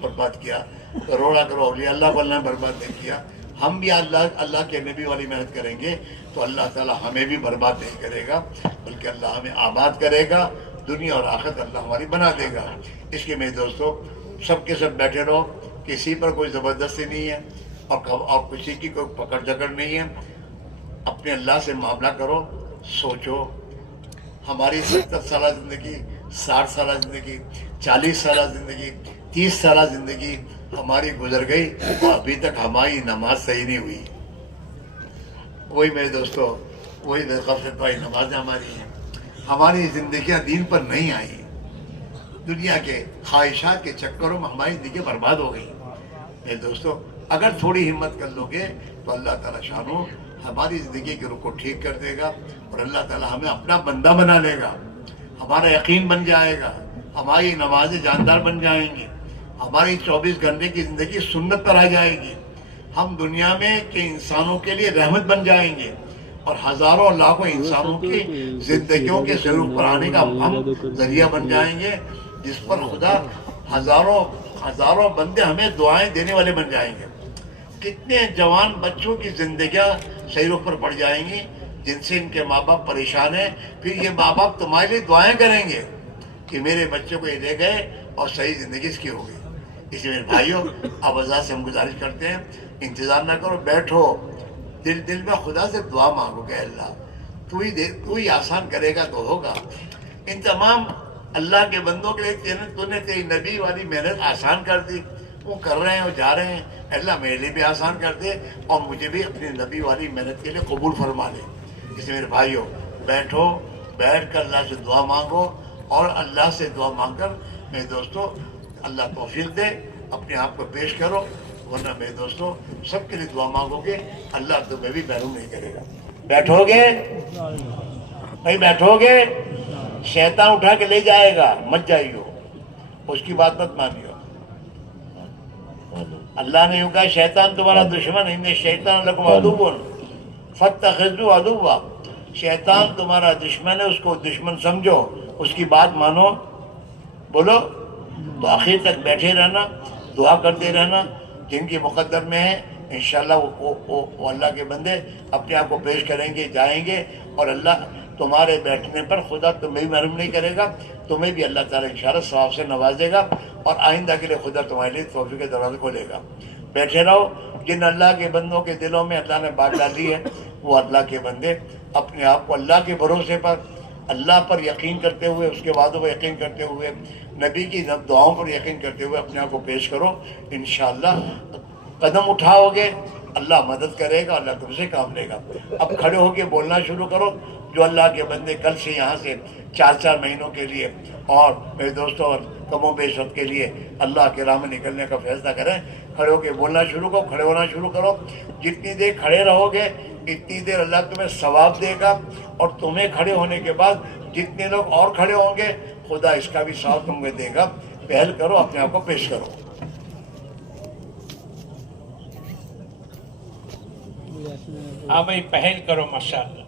برباد کیا، کروڑا اولیاء اللہ کو اللہ نے برباد نہیں کیا۔ ہم بھی اللہ کے نبی والی محنت کریں گے تو اللہ تعالیٰ ہمیں بھی برباد نہیں کرے گا، بلکہ اللہ ہمیں آباد کرے گا، دنیا اور آخرت اللہ ہماری بنا دے گا۔ اس کے میرے دوستوں سب کے سب بیٹھے رہو، کسی پر کوئی زبردستی نہیں ہے، اور کسی کی کوئی پکڑ جکڑ نہیں ہے۔ اپنے اللہ سے معاملہ کرو، سوچو ہماری 70 سالہ زندگی، 60 سالہ زندگی، 40 سالہ زندگی، 30 سالہ زندگی ہماری گزر گئی اور ابھی تک ہماری نماز صحیح نہیں ہوئی۔ وہی میرے دوستو وہی غفلت والی نمازیں ہماری ہیں. ہماری زندگیاں دین پر نہیں آئی. دنیا کے خواہشات کے چکروں میں ہماری زندگی برباد ہو گئی. میرے دوستو اگر تھوڑی ہمت کر لو گے تو اللہ تعالیٰ شانو ہماری زندگی کے رخ کو ٹھیک کر دے گا اور اللہ تعالیٰ ہمیں اپنا بندہ بنا لے گا. ہمارا یقین بن جائے گا, ہماری نمازیں جاندار بن جائیں گی, ہماری 24 گھنٹے کی زندگی سنت پر آ جائے گی. ہم دنیا میں کے انسانوں کے لیے رحمت بن جائیں گے اور ہزاروں لاکھوں انسانوں کی زندگیوں کے ضرور پر آنے کا ہم ذریعہ بن جائیں گے, جس پر خدا ہزاروں بندے ہمیں دعائیں دینے والے بن جائیں گے. کتنے جوان بچوں کی زندگیاں صحیح رخ پر پڑ جائیں گی جن سے ان کے ماں باپ پریشان ہیں. پھر یہ ماں باپ تمہارے لیے دعائیں کریں گے کہ میرے بچوں کو یہ لے گئے اور صحیح زندگی اس کی ہو گئی. اس لیے میرے بھائیوں اب اللہ سے ہم گزارش کرتے ہیں انتظار نہ کرو, بیٹھو دل میں خدا سے دعا مانگو کہ اللہ تو ہی آسان کرے گا تو ہوگا. ان تمام اللہ کے بندوں کے لیے تو نے تیری نبی والی محنت آسان کر دی, وہ کر رہے ہیں وہ جا رہے ہیں. اللہ میرے لیے بھی آسان کر دے اور مجھے بھی اپنی نبی والی محنت کے لیے قبول فرما لے. اس لیے میرے بھائیوں بیٹھو, بیٹھ کر اللہ سے دعا مانگو اور اللہ سے دعا مانگ کر میرے دوستوں اللہ توفیق دے اپنے آپ کو پیش کرو, ورنہ میرے دوستوں سب کے لیے دعا مانگو گے اللہ تمہیں بھی محروم نہیں کرے گا. بیٹھو گے بھائی, بیٹھو گے, شیطان اٹھا کے لے جائے گا, مت جائیو, اس کی بات مت مانیو. اللہ نے یوں کہا شیطان تمہارا دشمن, ان شیطان لکم عدو فاتخذوہ عدوا. شیطان تمہارا دشمن ہے, اس کو دشمن سمجھو, اس کی بات مانو. بولو تو آخر تک بیٹھے رہنا, دعا کرتے رہنا. جن کی مقدر میں ہے انشاءاللہ وہ اللہ کے بندے اپنے آپ کو پیش کریں گے, جائیں گے, اور اللہ تمہارے بیٹھنے پر خدا تمہیں بھی محروم نہیں کرے گا, تمہیں بھی اللہ تعالیٰ انشاءاللہ ثواب سے نوازے گا اور آئندہ کے لیے خدا تمہارے لیے توفیق کے دروازے کھولے گا. بیٹھے رہو. جن اللہ کے بندوں کے دلوں میں اللہ نے بات ڈالی ہے وہ اللہ کے بندے اپنے آپ کو اللہ کے بھروسے پر, اللہ پر یقین کرتے ہوئے, اس کے وعدوں پر یقین کرتے ہوئے, نبی کی دعاؤں پر یقین کرتے ہوئے اپنے آپ کو پیش کرو. انشاءاللہ قدم اٹھاؤ گے اللہ مدد کرے گا, اللہ تم سے کام لے گا. اب کھڑے ہو کے بولنا شروع کرو. جو اللہ کے بندے کل سے یہاں سے 4 مہینوں کے لیے اور میرے دوستوں اور کم و بیش وقت کے لیے اللہ کے راہ میں نکلنے کا فیصلہ کریں, کھڑے ہو کے بولنا شروع کرو, کھڑے ہونا شروع کرو. جتنی دیر کھڑے رہو گے اتنی دیر اللہ تمہیں ثواب دے گا, اور تمہیں کھڑے ہونے کے بعد جتنے لوگ اور کھڑے ہوں گے خدا اس کا بھی ثواب تمہیں دے گا. پہل کرو, اپنے آپ کو پیش کرو. ہاں بھائی پہل کرو, ماشاءاللہ.